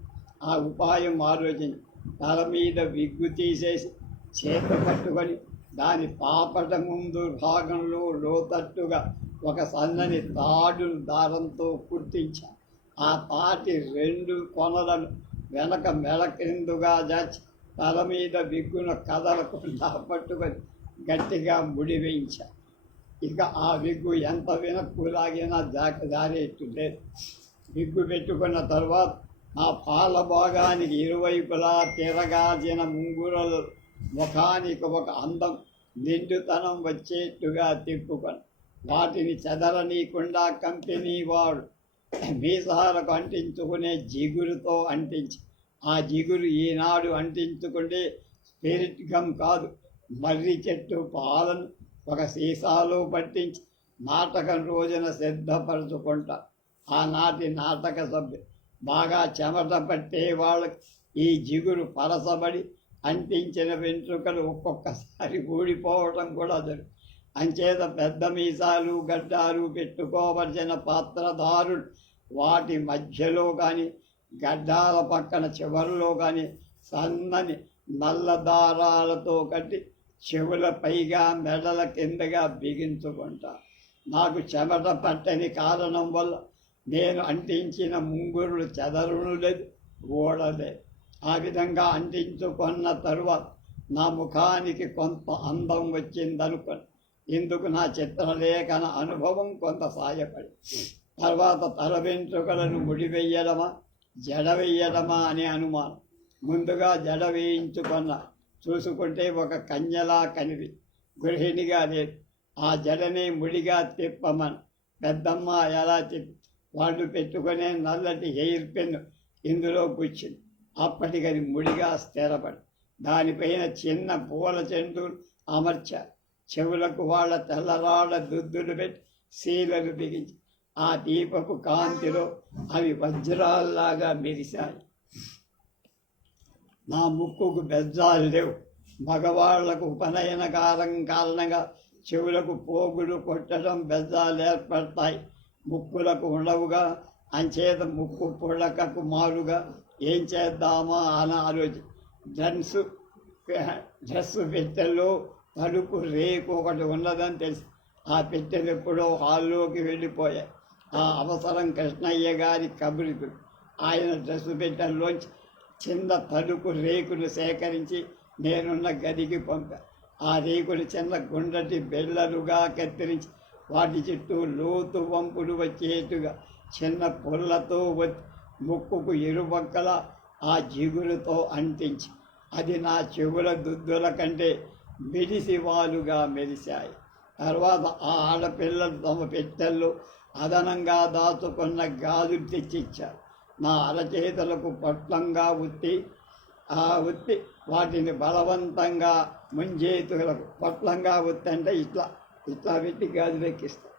ఆ ఉపాయం ఆలోచించి తల మీద విగ్గు తీసేసి చేత పట్టుకొని దాని పాపట ముందు భాగంలో లోతట్టుగా ఒక సన్నని తాడు దారంతో కుట్టించా. ఆ తాటి 2 కొనలను వెనక మెడ క్రిందుగా జాచి తల మీద విగ్గును కదలకుండా పట్టుకొని గట్టిగా ముడివేయించా. ఇక ఆ విగ్గు ఎంత వెనక్కు లాగినా జారేట్టు లేదు. విగ్గు పెట్టుకున్న తర్వాత ఆ పాల భాగానికి ఇరువైపులా తిరగాల్సిన ముంగురలు ముఖానికి ఒక అందం నిండుతనం వచ్చేట్టుగా తిప్పుకొని వాటిని చెదరనీయకుండా కంపెనీ వాడు మీసాలకు అంటించుకునే జిగురుతో అంటించి ఆ జిగురు ఈనాడు అంటించుకుంటే స్పిరిట్ గమ్ కాదు, మర్రి చెట్టు పాలను ఒక సీసాలో పట్టించి నాటకం రోజున సిద్ధపరచుకుంటా. ఆనాటి నాటక సభ్యులు బాగా చెమట పట్టే వాళ్ళకి ఈ జిగురు పరసబడి అంటించిన వెంట్రుకలు ఒక్కొక్కసారి ఊడిపోవటం కూడా జరుగుతుంది. అంచేత పెద్ద మీసాలు గడ్డాలు పెట్టుకోవలసిన పాత్రధారులు వాటి మధ్యలో కానీ గడ్డాల పక్కన చివరిలో కానీ సన్నని నల్ల దారాలతో కట్టి చెవుల పైగా మెడల కిందగా బిగించుకుంటా. నాకు చెమట పట్టని కారణం వల్ల నేను అంటించిన ముంగురులు చెదరును లేదు, ఓడలేదు. ఆ విధంగా అంటించుకున్న తరువాత నా ముఖానికి కొంత అందం వచ్చిందనుకొని ఇందుకు నా చిత్రలేఖన అనుభవం కొంత సాయపడి తర్వాత తల వెంట్రుకలను ముడివెయ్యడమా జడ వెయ్యడమా అనే అనుమానం. ముందుగా జడ వేయించుకున్న చూసుకుంటే ఒక కన్యలా కనివి గృహిణిగా లేదు. ఆ జడనే ముడిగా తిప్పమని పెద్దమ్మ ఎలా చెప్పి వాళ్ళు పెట్టుకునే నల్లటి హెయిర్ పెన్ ఇందులో కూర్చుంది. అప్పటికది ముడిగా స్థిరపడి దానిపైన చిన్న పూల చెండులు అమర్చారు. చెవులకు వాళ్ళ తెల్లరాళ్ళ దుద్దులు పెట్టి శీలలు బిగించి ఆ దీపపు కాంతిలో అవి వజ్రాల్లాగా మెరిశాయి. నా ముక్కుకు బెజ్జాలు లేవు. మగవాళ్లకు ఉపనయన కారణంగా చెవులకు పోగులు కొట్టడం బెజ్జాలు ఏర్పడతాయి, ముక్కులకు ఉండవుగా. అంచేత ముక్కు పుళ్ళకకు మారుగా ఏం చేద్దామా అని ఆలోచి డ్రెస్సు పెట్టెల్లో తలుపు రేకు ఒకటి ఉన్నదని తెలిసి ఆ పెట్టెలు ఎప్పుడో హాల్లోకి వెళ్ళిపోయాయి. ఆ అవసరం కృష్ణయ్య గారి కబురుకు ఆయన డ్రెస్సు పెట్టెల్లోంచి చిన్న తలుపు రేకును సేకరించి నేనున్న గదికి పంపాను. ఆ రేకులు చిన్న గుండ్రటి బెల్లలుగా కత్తిరించి వాటి చుట్టూ లోతు వంపులు వచ్చేట్టుగా చిన్న పుల్లతో ముక్కుకు ఇరుపక్కల ఆ జిగురుతో అంటించి అది నా చెవుల దుద్దుల కంటే మెరిసివాలుగా మెరిశాయి. తర్వాత ఆ ఆడపిల్లలు తమ పెట్టెల్లో అదనంగా దాచుకున్న గాజులు తెచ్చిచ్చారు. నా అరచేతులకు పొట్లంగా ఉత్తి వాటిని బలవంతంగా ముంజేతులకు పొట్లంగా ఉత్తి అంటే ఇట్లా పెట్టి గాజులు ఎక్కిస్తారు.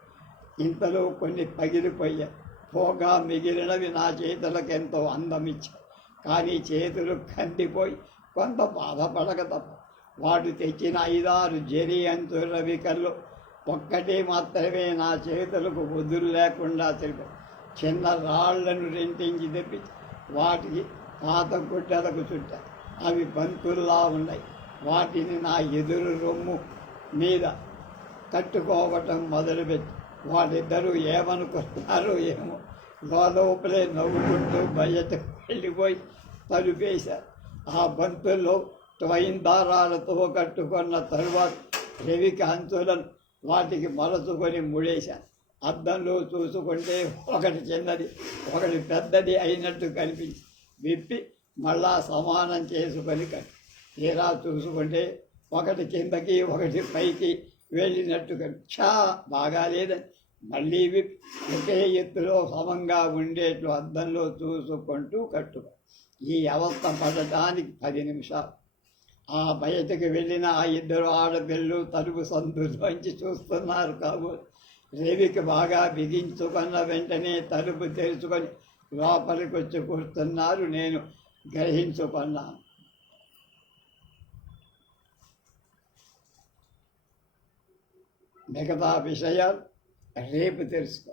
ఇంతలో కొన్ని పగిలిపోయాయి. పోగా మిగిలినవి నా చేతులకు ఎంతో అందమిచ్చాయి. కానీ చేతులు కందిపోయి కొంత బాధపడక తప్ప వాడు తెచ్చిన 5-6 జరీ అంచుల రవికల్లో ఒక్కటే మాత్రమే నా చేతులకు వదులు లేకుండా తెలిపారు. చిన్న రాళ్లను రెంటించి తెప్పించి వాటికి పాత గుడ్డలకు చుట్టారు. అవి బంతుల్లా ఉన్నాయి. వాటిని నా ఎదురు రొమ్ము మీద తట్టుకోవటం మొదలుపెట్టి వాళ్ళిద్దరూ ఏమనుకున్నారో ఏమో లోపలే నవ్వుకుంటూ బయటకు వెళ్ళిపోయి తలుపేశారు. ఆ బంతుల్లో ట్వైన్ దారాలతో కట్టుకున్న తరువాత రవికి అంచులను వాటికి మలచుకొని ముడేశాను. అద్దంలో చూసుకుంటే ఒకటి చిన్నది ఒకటి పెద్దది అయినట్టు కనిపించి విప్పి మళ్ళా సమానం చేసుకొని తీరా చూసుకుంటే ఒకటి కిందకి ఒకటి పైకి వెళ్ళినట్టు బాగాలేదని మళ్ళీ ఇవి ఒకే ఎత్తులో సమంగా ఉండేట్లు అద్దంలో చూసుకుంటూ కట్టుకో. ఈ అవస్థ పడటానికి 10 నిమిషాలు. ఆ బయటకు వెళ్ళిన ఆ ఇద్దరు ఆడపిల్లలు తలుపు సందులోంచి చూస్తున్నారు కాబోలు. రేవికి బాగా బిగించుకున్న వెంటనే తలుపు తెరుచుకొని లోపలికి వచ్చి కూర్చున్నారు. నేను గ్రహించుకున్నాను. మిగతా విషయాలు రేపు తెలుసుకో.